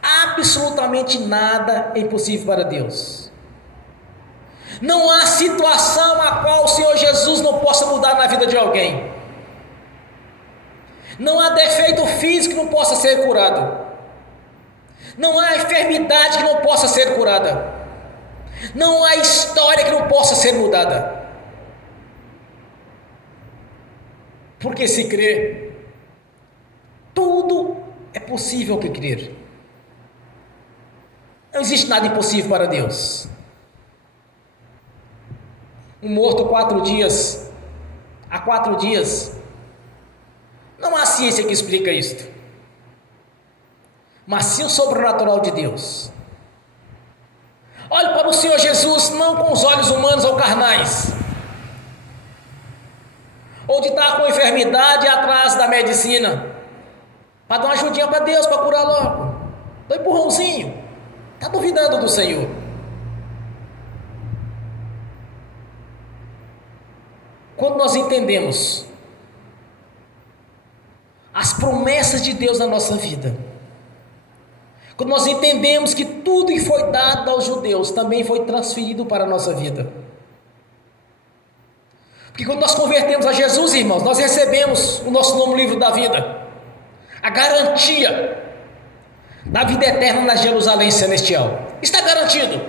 Absolutamente nada é impossível para Deus. Não há situação a qual o Senhor Jesus não possa mudar na vida de alguém. Não há defeito físico que não possa ser curado. Não há enfermidade que não possa ser curada. Não há história que não possa ser mudada. Porque se crer, tudo é possível que crer. Não existe nada impossível para Deus. Um morto 4 dias, há 4 dias, não há ciência que explica isto, mas sim o sobrenatural de Deus. Olhe para o Senhor Jesus, não com os olhos humanos ou carnais, ou de estar com enfermidade atrás da medicina, para dar uma ajudinha para Deus, para curar logo, dá um empurrãozinho, está duvidando do Senhor. Quando nós entendemos as promessas de Deus na nossa vida, quando nós entendemos que tudo que foi dado aos judeus também foi transferido para a nossa vida, porque quando nós convertemos a Jesus, irmãos, nós recebemos o nosso nome no livro da vida, a garantia da vida eterna na Jerusalém celestial, está garantido,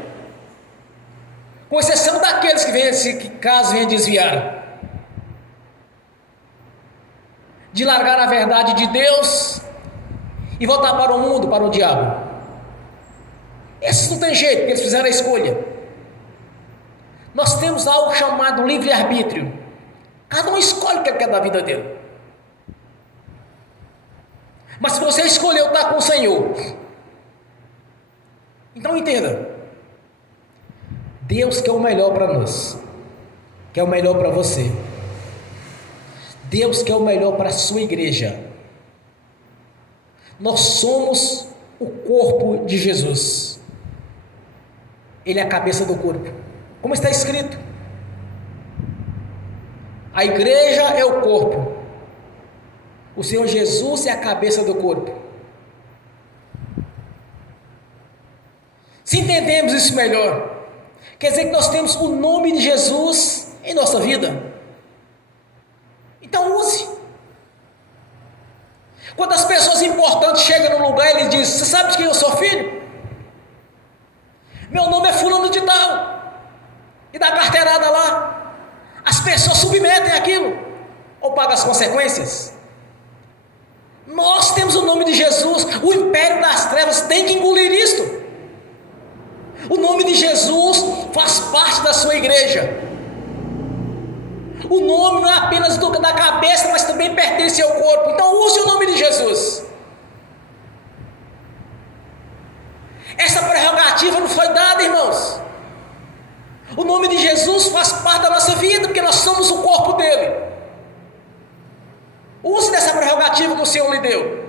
com exceção daqueles que caso venham desviar, de largar a verdade de Deus e voltar para o mundo, para o diabo. Esses não tem jeito, porque eles fizeram a escolha. Nós temos algo chamado livre-arbítrio. Cada um escolhe o que ele quer da vida dele. Mas se você escolheu estar com o Senhor, então entenda, Deus quer o melhor para nós, quer o melhor para você. Deus quer o melhor para a sua igreja. Nós somos o corpo de Jesus. Ele é a cabeça do corpo. Como está escrito? A igreja é o corpo. O Senhor Jesus é a cabeça do corpo. Se entendemos isso melhor, quer dizer que nós temos o nome de Jesus em nossa vida. Então use. Quando as pessoas importantes chegam no lugar, ele diz: você sabe de quem eu sou filho? Meu nome é fulano de tal. E dá carteirada lá. As pessoas submetem aquilo, ou pagam as consequências. Nós temos o nome de Jesus. O império das trevas tem que engolir isto. O nome de Jesus faz parte da sua igreja. O nome não é apenas da cabeça, mas também pertence ao corpo. Então use o nome de Jesus. Essa prerrogativa não foi dada, irmãos. O nome de Jesus faz parte da nossa vida, porque nós somos o corpo dele. Use dessa prerrogativa que o Senhor lhe deu.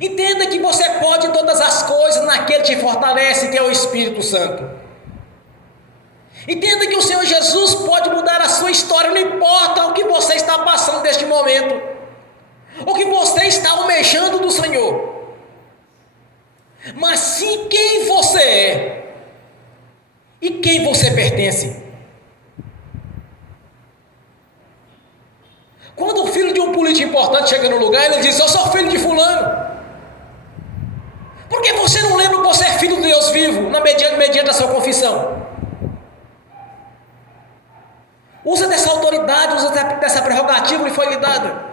Entenda que você pode todas as coisas naquele que te fortalece, que é o Espírito Santo. Entenda que o Senhor Jesus pode mudar a sua história, não importa o que você está passando neste momento, o que você está almejando do Senhor, mas sim quem você é e quem você pertence. Quando o filho de um político importante chega no lugar, ele diz: eu sou filho de fulano. Por que você não lembra que você é filho de Deus vivo, mediante a sua confissão? Usa dessa autoridade, usa dessa prerrogativa que foi lhe dada.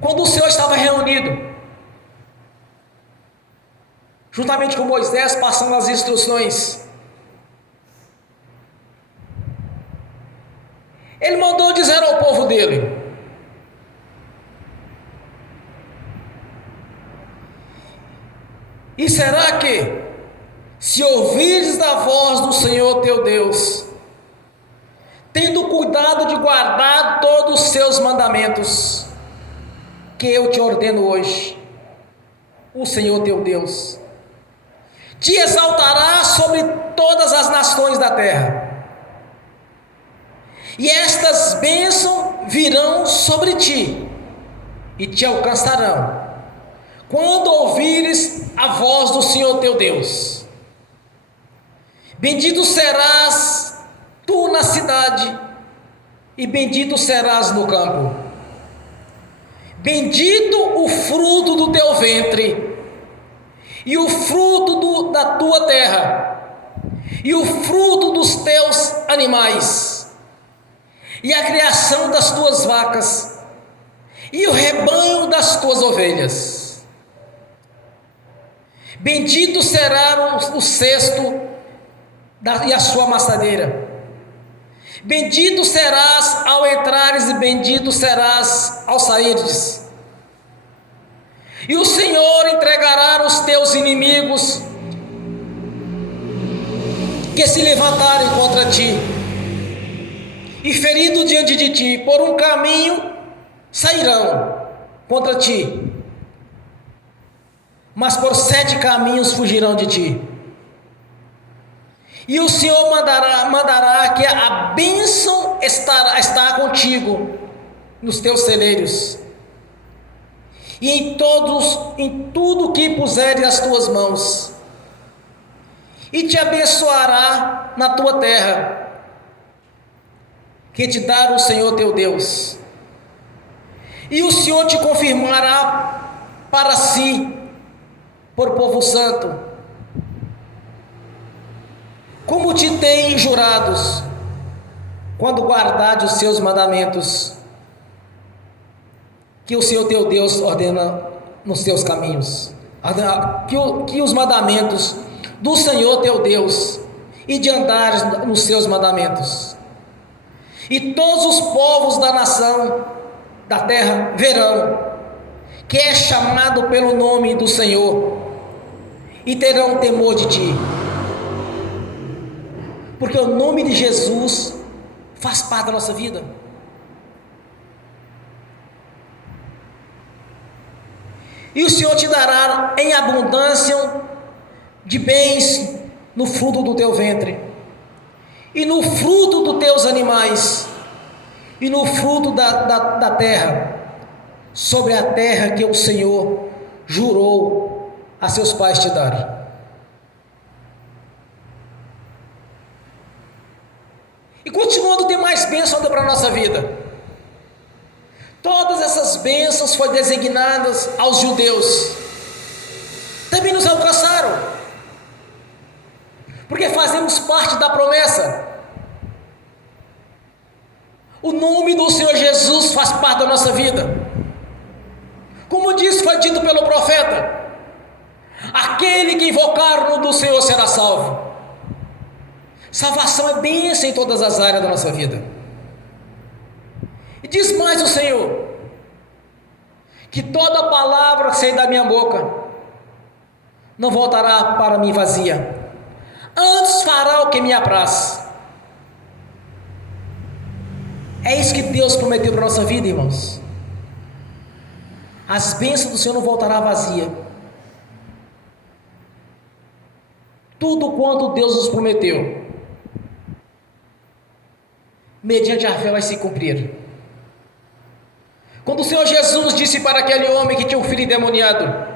Quando o Senhor estava reunido, juntamente com Moisés, passando as instruções, ele mandou dizer ao povo dele: e será que, se ouvires a voz do Senhor teu Deus, tendo cuidado de guardar todos os seus mandamentos, que eu te ordeno hoje, o Senhor teu Deus te exaltará sobre todas as nações da terra, e estas bênçãos virão sobre ti e te alcançarão, quando ouvires a voz do Senhor teu Deus. Bendito serás tu na cidade, e bendito serás no campo. Bendito o fruto do teu ventre, e o fruto da tua terra, e o fruto dos teus animais, e a criação das tuas vacas, e o rebanho das tuas ovelhas. Bendito será o cesto e a sua amassadeira. Bendito serás ao entrares, e bendito serás ao saíres. E o Senhor entregará os teus inimigos que se levantarem contra ti, e ferido diante de ti, por um caminho sairão contra ti, mas por 7 caminhos fugirão de ti. E o Senhor mandará que a bênção está contigo nos teus celeiros, e em tudo que puseres as tuas mãos, e te abençoará na tua terra, que te dá o Senhor teu Deus. E o Senhor te confirmará para si, por povo santo, como te tem jurados, quando guardares os seus mandamentos, que o Senhor teu Deus ordena nos teus caminhos, que os mandamentos do Senhor teu Deus, e de andares nos seus mandamentos. E todos os povos da nação, da terra, verão que é chamado pelo nome do Senhor, e terão temor de ti. Porque o nome de Jesus faz parte da nossa vida. e o Senhor te dará em abundância de bens no fruto do teu ventre, e no fruto dos teus animais, e no fruto da terra, sobre a terra que o Senhor jurou a seus pais te darem. E continuando, tem mais bênçãos para a nossa vida. Todas essas bênçãos foram designadas aos judeus, também nos alcançaram, porque fazemos parte da promessa. O nome do Senhor Jesus faz parte da nossa vida. Como disse, foi dito pelo profeta: aquele que invocar o nome do Senhor será salvo. Salvação é bênção em todas as áreas da nossa vida. E diz mais o Senhor: que toda palavra que sair da minha boca não voltará para mim vazia, antes fará o que me apraz. É isso que Deus prometeu para a nossa vida, irmãos. As bênçãos do Senhor não voltará vazia. Tudo quanto Deus nos prometeu, mediante a fé vai se cumprir. Quando o Senhor Jesus disse para aquele homem que tinha um filho endemoniado,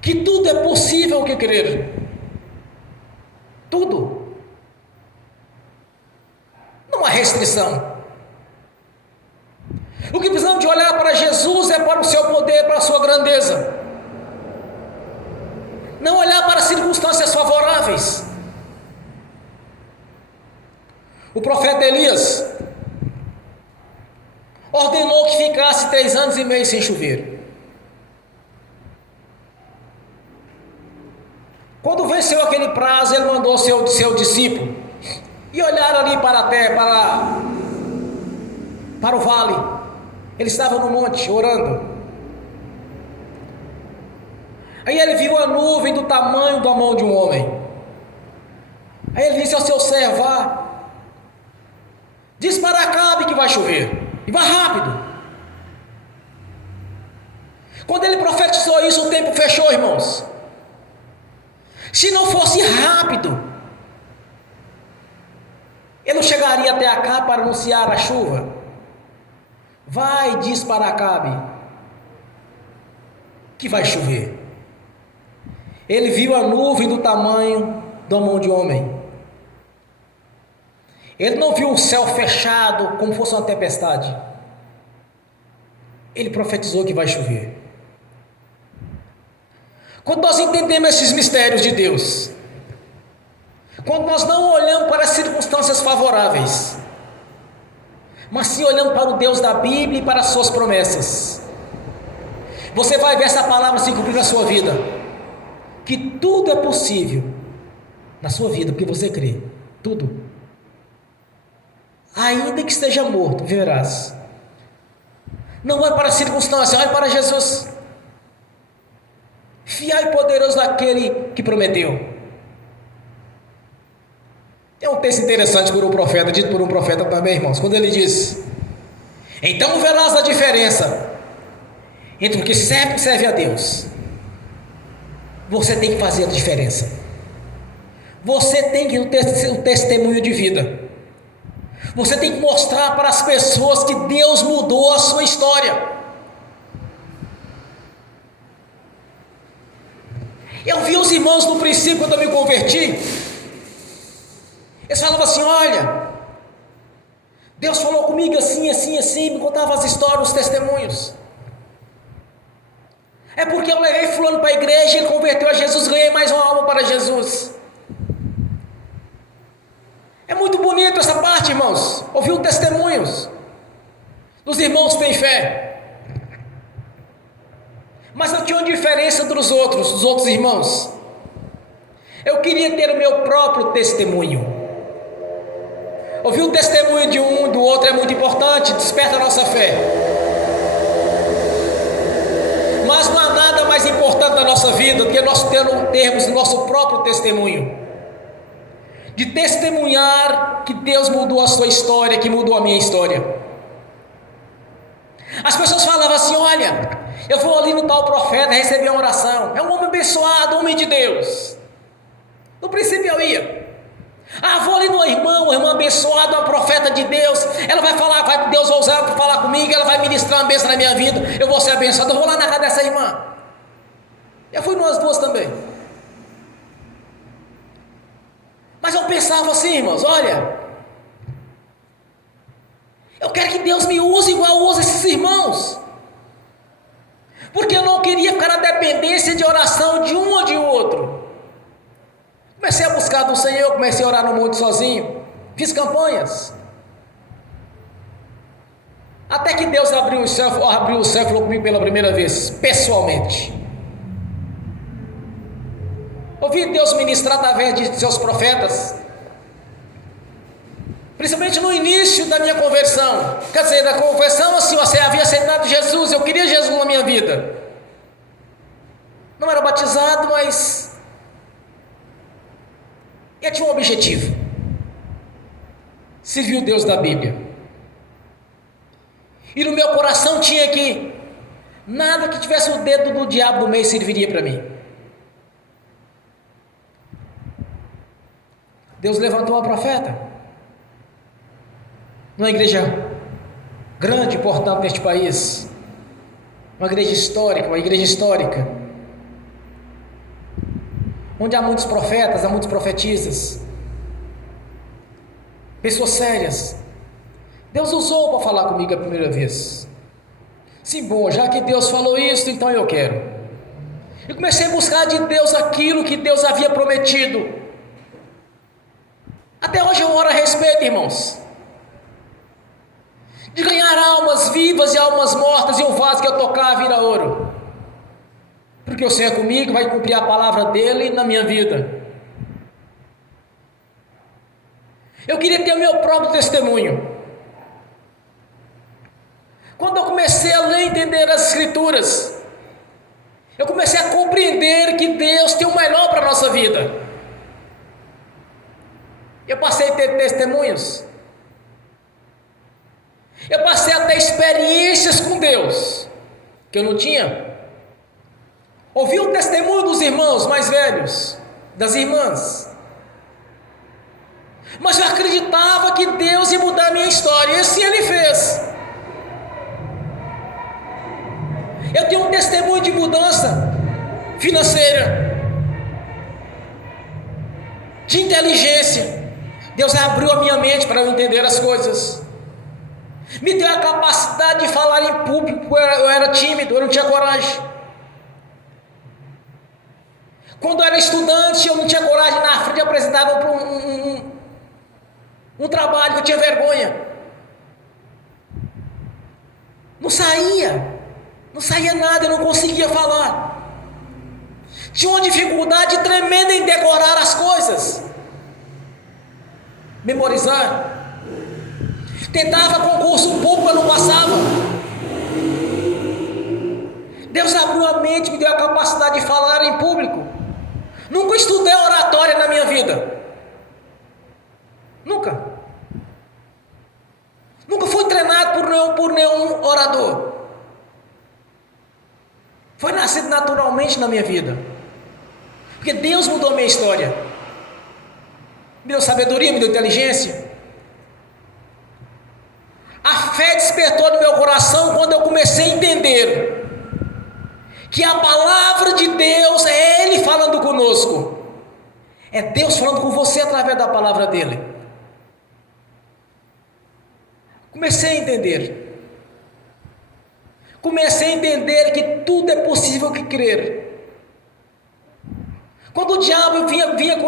que tudo é possível que crer, tudo, não há restrição. O que precisamos de olhar para Jesus é para o seu poder, para a sua grandeza, não olhar para circunstâncias favoráveis. O profeta Elias ordenou que ficasse 3 anos e meio sem chover. Quando venceu aquele prazo, ele mandou seu discípulo e olhar ali para a terra, para o vale. Ele estava no monte orando. Aí ele viu a nuvem do tamanho da mão de um homem. Aí ele disse ao seu servo: vá, diz para Acabe que vai chover, e vá rápido. Quando ele profetizou isso, o tempo fechou, irmãos. Se não fosse rápido, ele não chegaria até Acabe para anunciar a chuva. Vai, diz para Acabe que vai chover. Ele viu a nuvem do tamanho da mão de homem. Ele não viu o céu fechado como fosse uma tempestade. Ele profetizou que vai chover. Quando nós entendemos esses mistérios de Deus, quando nós não olhamos para as circunstâncias favoráveis, mas sim olhamos para o Deus da Bíblia e para as suas promessas, você vai ver essa palavra se cumprir na sua vida, que tudo é possível na sua vida, porque você crê, tudo. Ainda que esteja morto, verás. Não olhe para a circunstância, olhe para Jesus. Fiel e poderoso daquele que prometeu. Tem um texto interessante por um profeta, dito por um profeta também, irmãos, quando ele diz: então verás a diferença entre o que serve a Deus. Você tem que fazer a diferença. Você tem que ter o testemunho de vida. Você tem que mostrar para as pessoas que Deus mudou a sua história. Eu vi os irmãos no princípio, quando eu me converti, eles falavam assim: olha, Deus falou comigo assim, assim, assim, me contava as histórias, os testemunhos. É porque eu levei fulano para a igreja, ele converteu a Jesus, ganhei mais uma alma para Jesus. É muito bonito essa parte, irmãos, ouvir testemunhos dos irmãos que têm fé. Mas eu tinha uma diferença dos outros irmãos. Eu queria ter o meu próprio testemunho. Ouvir o testemunho de um, do outro é muito importante, desperta a nossa fé. Mas não há nada mais importante na nossa vida do que nós termos o nosso próprio testemunho. De testemunhar que Deus mudou a sua história, que mudou a minha história. As pessoas falavam assim: olha, Eu vou ali no tal profeta receber uma oração. É um homem abençoado, homem de Deus. No princípio eu ia. Vou ali no irmão, uma irmã abençoada, uma profeta de Deus. Ela vai falar, Deus vai usar para falar comigo, ela vai ministrar uma bênção na minha vida. Eu vou ser abençoado. Eu vou lá na casa dessa irmã. Eu fui nós duas também. Mas eu pensava assim, irmãos, olha, eu quero que Deus me use igual usa esses irmãos. Porque eu não queria ficar na dependência de oração de um ou de outro. Comecei a buscar do Senhor, comecei a orar no monte sozinho. Fiz campanhas. Até que Deus abriu o céu e falou comigo pela primeira vez, pessoalmente. Ouvi Deus ministrar através de seus profetas. Principalmente no início da minha conversão. Quer dizer, da conversão assim, você havia aceitado Jesus, eu queria Jesus na minha vida. Não era batizado, mas eu tinha um objetivo. Servir o Deus da Bíblia. E no meu coração tinha que nada que tivesse o dedo do diabo no meio serviria para mim. Deus levantou uma profeta. Numa igreja grande, importante neste país. Uma igreja histórica. Onde há muitos profetas, há muitas profetisas. Pessoas sérias. Deus usou para falar comigo a primeira vez. Sim, bom, já que Deus falou isso, então eu quero. E comecei a buscar de Deus aquilo que Deus havia prometido. Até hoje eu oro a respeito, irmãos. De ganhar almas vivas e almas mortas, e o vaso que eu tocar vira ouro. Porque o Senhor é comigo, vai cumprir a palavra dele na minha vida. Eu queria ter o meu próprio testemunho. Quando eu comecei a ler e entender as Escrituras, eu comecei a compreender que Deus tem o melhor para a nossa vida. Eu passei a ter testemunhos. Eu passei a ter experiências com Deus que eu não tinha. Ouvi o testemunho dos irmãos mais velhos, das irmãs. Mas eu acreditava que Deus ia mudar a minha história, e assim Ele fez. Eu tenho um testemunho de mudança financeira, de inteligência. Deus abriu a minha mente para eu entender as coisas. Me deu a capacidade de falar em público. Eu era tímido, eu não tinha coragem. Quando eu era estudante, eu não tinha coragem na frente de apresentar um trabalho, eu tinha vergonha. Não saía nada, eu não conseguia falar. Tinha uma dificuldade tremenda em decorar as coisas, memorizar. Tentava concurso público, eu não passava. Deus abriu a mente, me deu a capacidade de falar em público. Nunca estudei oratória na minha vida. Nunca fui treinado por nenhum orador. Foi nascido naturalmente na minha vida. Porque Deus mudou a minha história. Me deu sabedoria, me deu inteligência. A fé despertou no meu coração quando eu comecei a entender que a palavra de Deus é Ele falando conosco. É Deus falando com você através da palavra dEle. Comecei a entender. Comecei a entender que tudo é possível que crer. Quando o diabo vinha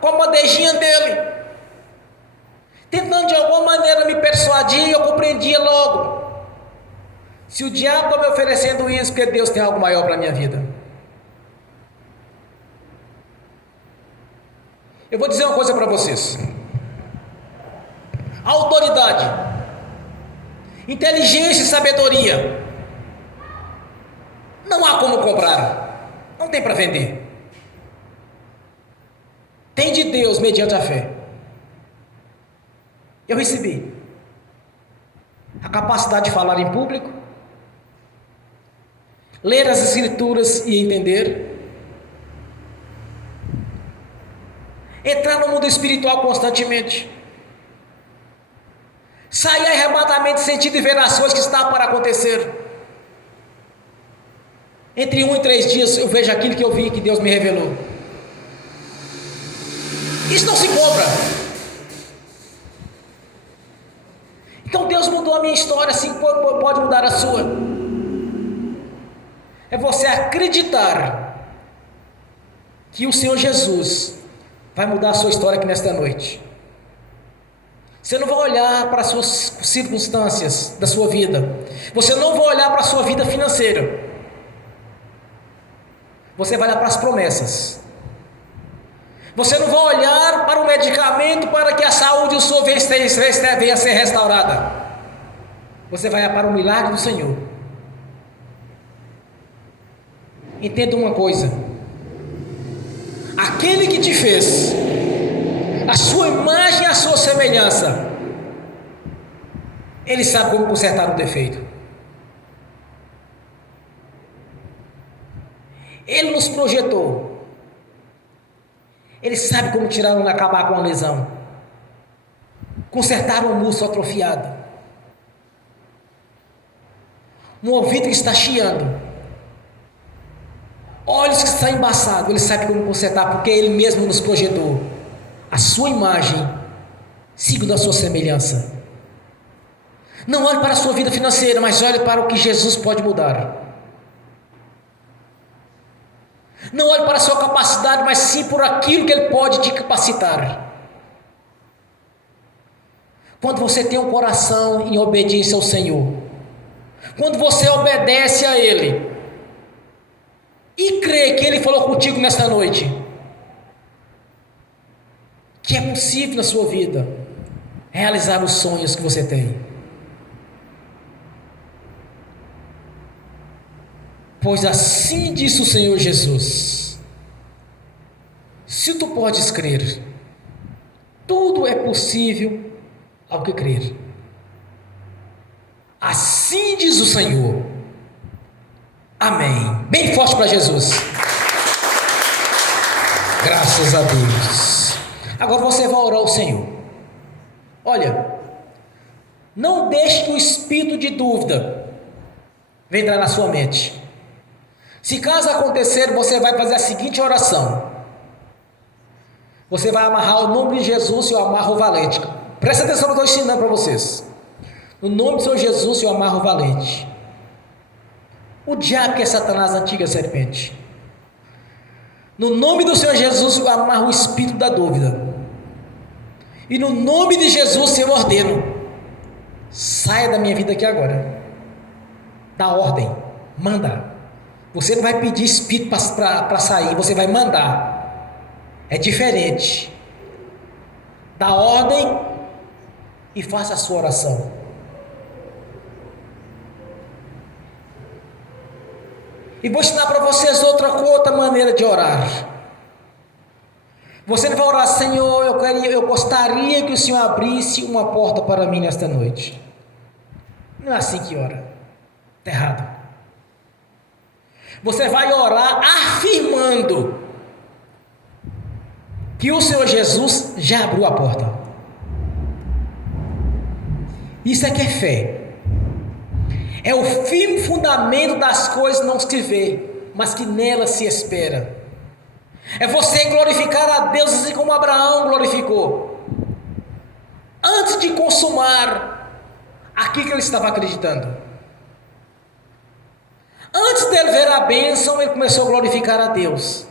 com a bandejinha dele, tentando de alguma maneira me persuadir, eu compreendia logo. Se o diabo está me oferecendo isso, porque Deus tem algo maior para a minha vida. Eu vou dizer uma coisa para vocês. Autoridade, inteligência e sabedoria não há como comprar, não tem para vender. Tem de Deus mediante a fé. Eu recebi a capacidade de falar em público, ler as Escrituras e entender, entrar no mundo espiritual constantemente, sair arrebatamente sentido e ver as coisas que estão para acontecer. Entre 1 e 3 dias eu vejo aquilo que eu vi, que Deus me revelou. Isso não se compra. Então Deus mudou a minha história, assim pode mudar a sua. É você acreditar que o Senhor Jesus vai mudar a sua história aqui nesta noite. Você não vai olhar para as suas circunstâncias da sua vida. Você não vai olhar para a sua vida financeira. Você vai olhar para as promessas. Você não vai olhar para o medicamento para que a saúde do Senhor venha a ser restaurada. Você vai olhar para o milagre do Senhor. Entenda uma coisa: aquele que te fez a sua imagem e a sua semelhança, Ele sabe como consertar o defeito. Ele nos projetou. Ele sabe como tirar, acabar com a lesão, consertar um músculo atrofiado, um ouvido que está chiando, olhos que estão embaçados. Ele sabe como consertar, porque Ele mesmo nos projetou a sua imagem, segundo a sua semelhança. Não olhe para a sua vida financeira, mas olhe para o que Jesus pode mudar. Não olhe para a sua capacidade, mas sim por aquilo que Ele pode te capacitar. Quando você tem um coração em obediência ao Senhor, quando você obedece a Ele e crê que Ele falou contigo nesta noite, que é possível na sua vida realizar os sonhos que você tem. Pois assim disse o Senhor Jesus: se tu podes crer, tudo é possível ao que crer. Assim diz o Senhor. Amém. Bem forte para Jesus. Graças a Deus. Agora você vai orar ao Senhor. Olha, não deixe que o espírito de dúvida venha entrar na sua mente. Se caso acontecer, você vai fazer a seguinte oração. Você vai amarrar o nome de Jesus e eu amarro o valente. Presta atenção no que eu estou ensinando para vocês. No nome do Senhor Jesus eu amarro o valente. O diabo que é Satanás, a antiga serpente. No nome do Senhor Jesus eu amarro o espírito da dúvida. E no nome de Jesus eu ordeno: saia da minha vida aqui agora. Dá ordem, manda. Você não vai pedir espírito para sair, você vai mandar. É diferente. Dá ordem e faça a sua oração. E vou ensinar para vocês outra maneira de orar. Você não vai orar: Senhor, eu gostaria que o Senhor abrisse uma porta para mim nesta noite. Não é assim que ora. Está errado. Você vai orar afirmando que o Senhor Jesus já abriu a porta. Isso é que é fé. É o firme fundamento das coisas não se vê, mas que nelas se espera. É você glorificar a Deus assim como Abraão glorificou, antes de consumar aquilo que ele estava acreditando. Antes dele ver a bênção, ele começou a glorificar a Deus,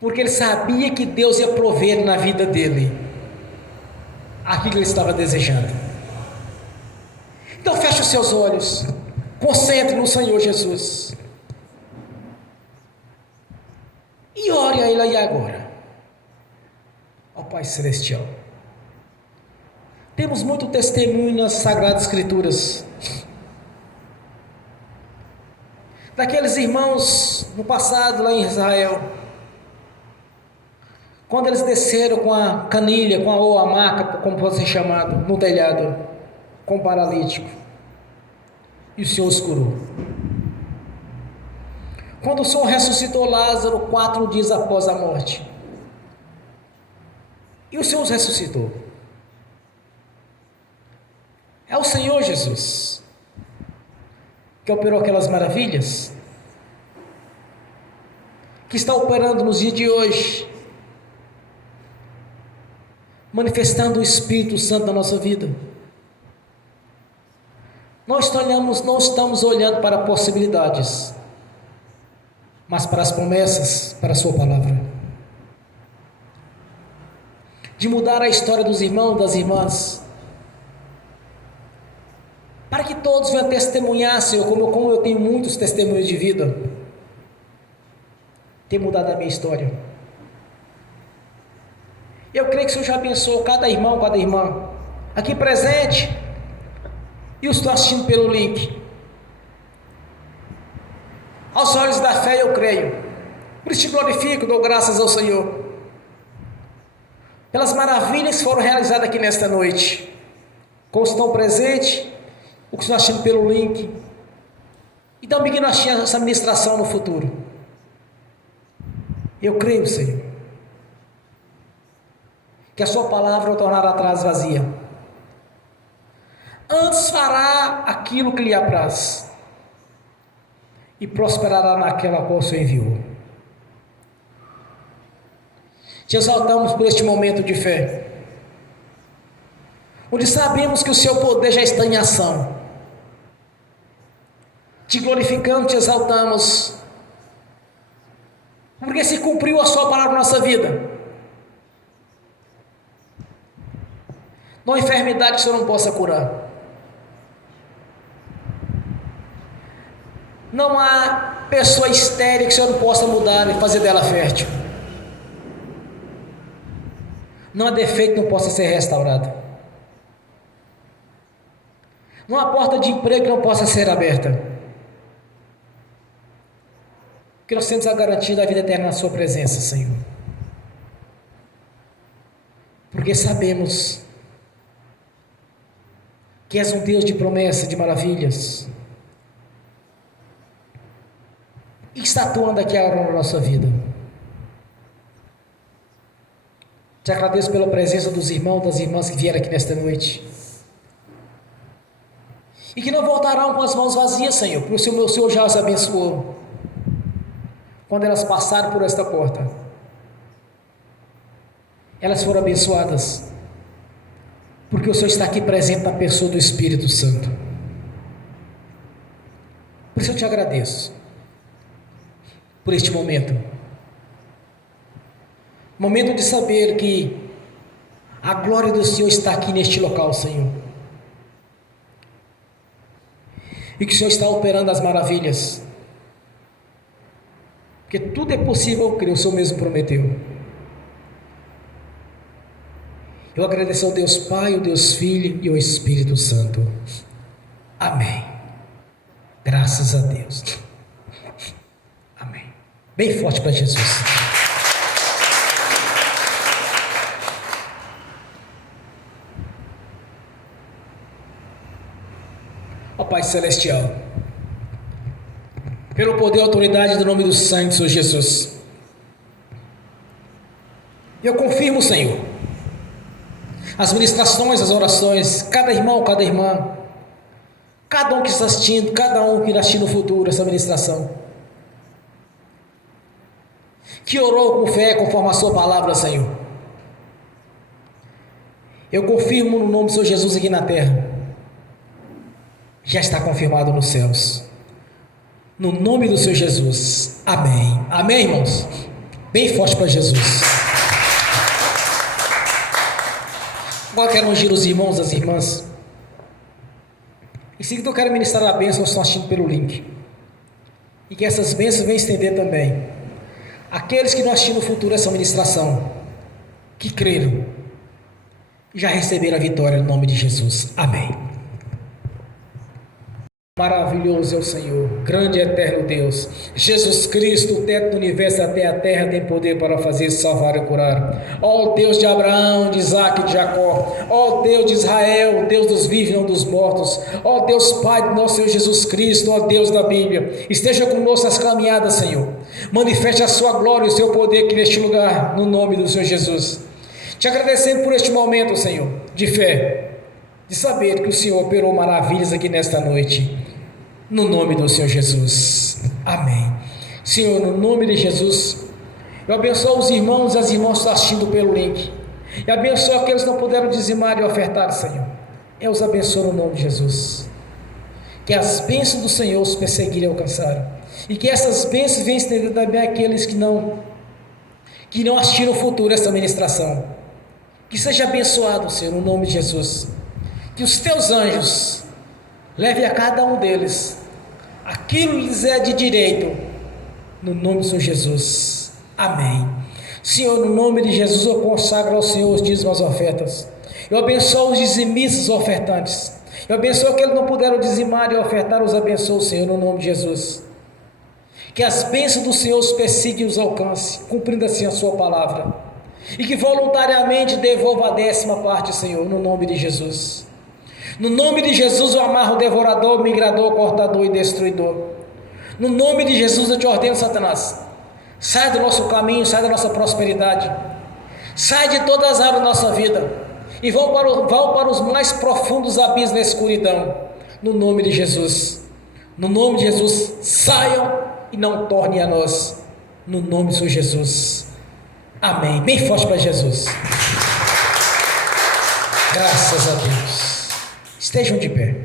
porque ele sabia que Deus ia prover na vida dele aquilo que ele estava desejando. Então feche os seus olhos, concentre no Senhor Jesus e ore a Ele aí agora. Ó Pai Celestial, temos muito testemunho nas Sagradas Escrituras daqueles irmãos no passado lá em Israel, quando eles desceram com a canilha, ou a maca, como pode ser chamado, no telhado, com o paralítico. e o Senhor os curou. Quando o Senhor ressuscitou Lázaro 4 dias após a morte, e o Senhor os ressuscitou. É o Senhor Jesus que operou aquelas maravilhas, que está operando nos dias de hoje, manifestando o Espírito Santo na nossa vida. Não estamos olhando para possibilidades, mas para as promessas, para a sua palavra. De mudar a história dos irmãos, das irmãs, para que todos venham testemunhar, Senhor, como eu tenho muitos testemunhos de vida, ter mudado a minha história. Eu creio que o Senhor já abençoou cada irmão, cada irmã, aqui presente, e os que estão assistindo pelo link. Aos olhos da fé eu creio, por isso te glorifico, dou graças ao Senhor, pelas maravilhas que foram realizadas aqui nesta noite, como estão presentes, o que estão assistindo pelo link, e também que nós tínhamos essa ministração no futuro. Eu creio, Senhor, que a sua palavra não tornará atrás vazia, antes fará aquilo que lhe apraz, e prosperará naquela qual o Senhor enviou. Te exaltamos por este momento de fé, onde sabemos que o seu poder já está em ação. Te glorificamos, te exaltamos, porque se cumpriu a sua palavra na nossa vida. Não há enfermidade que o Senhor não possa curar. Não há pessoa estéril que o Senhor não possa mudar e fazer dela fértil. Não há defeito que não possa ser restaurado. Não há porta de emprego que não possa ser aberta. Porque nós temos a garantia da vida eterna na sua presença, Senhor. Porque sabemos que és um Deus de promessa, de maravilhas, e que está atuando aqui agora na nossa vida. Te agradeço pela presença dos irmãos, das irmãs que vieram aqui nesta noite, e que não voltarão com as mãos vazias, Senhor, porque o Senhor já as abençoou quando elas passaram por esta porta. Elas foram abençoadas porque o Senhor está aqui presente na pessoa do Espírito Santo. Por isso eu te agradeço por este momento de saber que a glória do Senhor está aqui neste local, Senhor, e que o Senhor está operando as maravilhas, porque tudo é possível ao crer, o Senhor mesmo prometeu. Eu agradeço ao Deus Pai, ao Deus Filho e ao Espírito Santo. Amém. Graças a Deus. Amém. Bem forte para Jesus. Ó Pai Celestial, pelo poder e autoridade do nome do sangue do Senhor Jesus, eu confirmo, Senhor, as ministrações, as orações, cada irmão, cada irmã, cada um que está assistindo, cada um que irá assistir no futuro essa ministração, que orou com fé, conforme a sua palavra, Senhor. Eu confirmo no nome do Senhor Jesus aqui na terra, já está confirmado nos céus, no nome do Senhor Jesus. Amém. Amém, irmãos? Bem forte para Jesus. Agora quero ungir os irmãos, as irmãs. Em seguida eu quero ministrar a bênção aos que estão assistindo pelo link, e que essas bênçãos venham estender também aqueles que não assistiram no futuro essa ministração, que creram e já receberam a vitória no nome de Jesus. Amém. Maravilhoso é o Senhor, grande e eterno Deus. Jesus Cristo, o teto do universo até a terra, tem poder para fazer, salvar e curar. Ó Deus de Abraão, de Isaac e de Jacó, ó Deus de Israel, Deus dos vivos e não dos mortos, ó Deus Pai do nosso Senhor Jesus Cristo, ó Deus da Bíblia, esteja conosco nas caminhadas, Senhor. Manifeste a sua glória e o seu poder aqui neste lugar, no nome do Senhor Jesus. Te agradecendo por este momento, Senhor, de fé, de saber que o Senhor operou maravilhas aqui nesta noite, no nome do Senhor Jesus, amém. Senhor, no nome de Jesus, eu abençoo os irmãos e as irmãs que estão assistindo pelo link, e abençoo aqueles que não puderam dizimar e ofertar, Senhor. Eu os abençoo no nome de Jesus, que as bênçãos do Senhor os perseguirem e alcançaram, e que essas bênçãos venham estender também àqueles que não assistiram no futuro esta ministração. Que seja abençoado, Senhor, no nome de Jesus, que os teus anjos leve a cada um deles aquilo que lhes é de direito, no nome do Senhor Jesus, amém. Senhor, no nome de Jesus, eu consagro ao Senhor os dízimos e as ofertas. Eu abençoo os dizimistas e os ofertantes. Eu abençoo aqueles que não puderam dizimar e ofertar, os abençoo, Senhor, no nome de Jesus. Que as bênçãos do Senhor os persiga e os alcance, cumprindo assim a sua palavra, e que voluntariamente devolva a 10ª parte, Senhor, no nome de Jesus. No nome de Jesus eu amarro o devorador, migrador, cortador e destruidor. No nome de Jesus eu te ordeno, Satanás, sai do nosso caminho, sai da nossa prosperidade, sai de todas as áreas da nossa vida, e vão para os mais profundos abismos da escuridão, no nome de Jesus. No nome de Jesus, saiam e não tornem a nós, no nome do Senhor Jesus, amém. Bem forte para Jesus. Graças a Deus. Estejam de pé.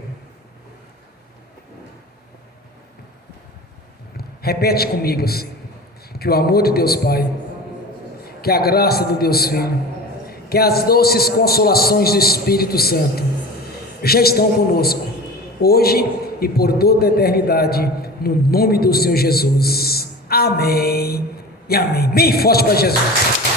Repete comigo assim: que o amor de Deus Pai, que a graça do Deus Filho, que as doces consolações do Espírito Santo já estão conosco, hoje e por toda a eternidade, no nome do Senhor Jesus. Amém e amém. Bem forte para Jesus.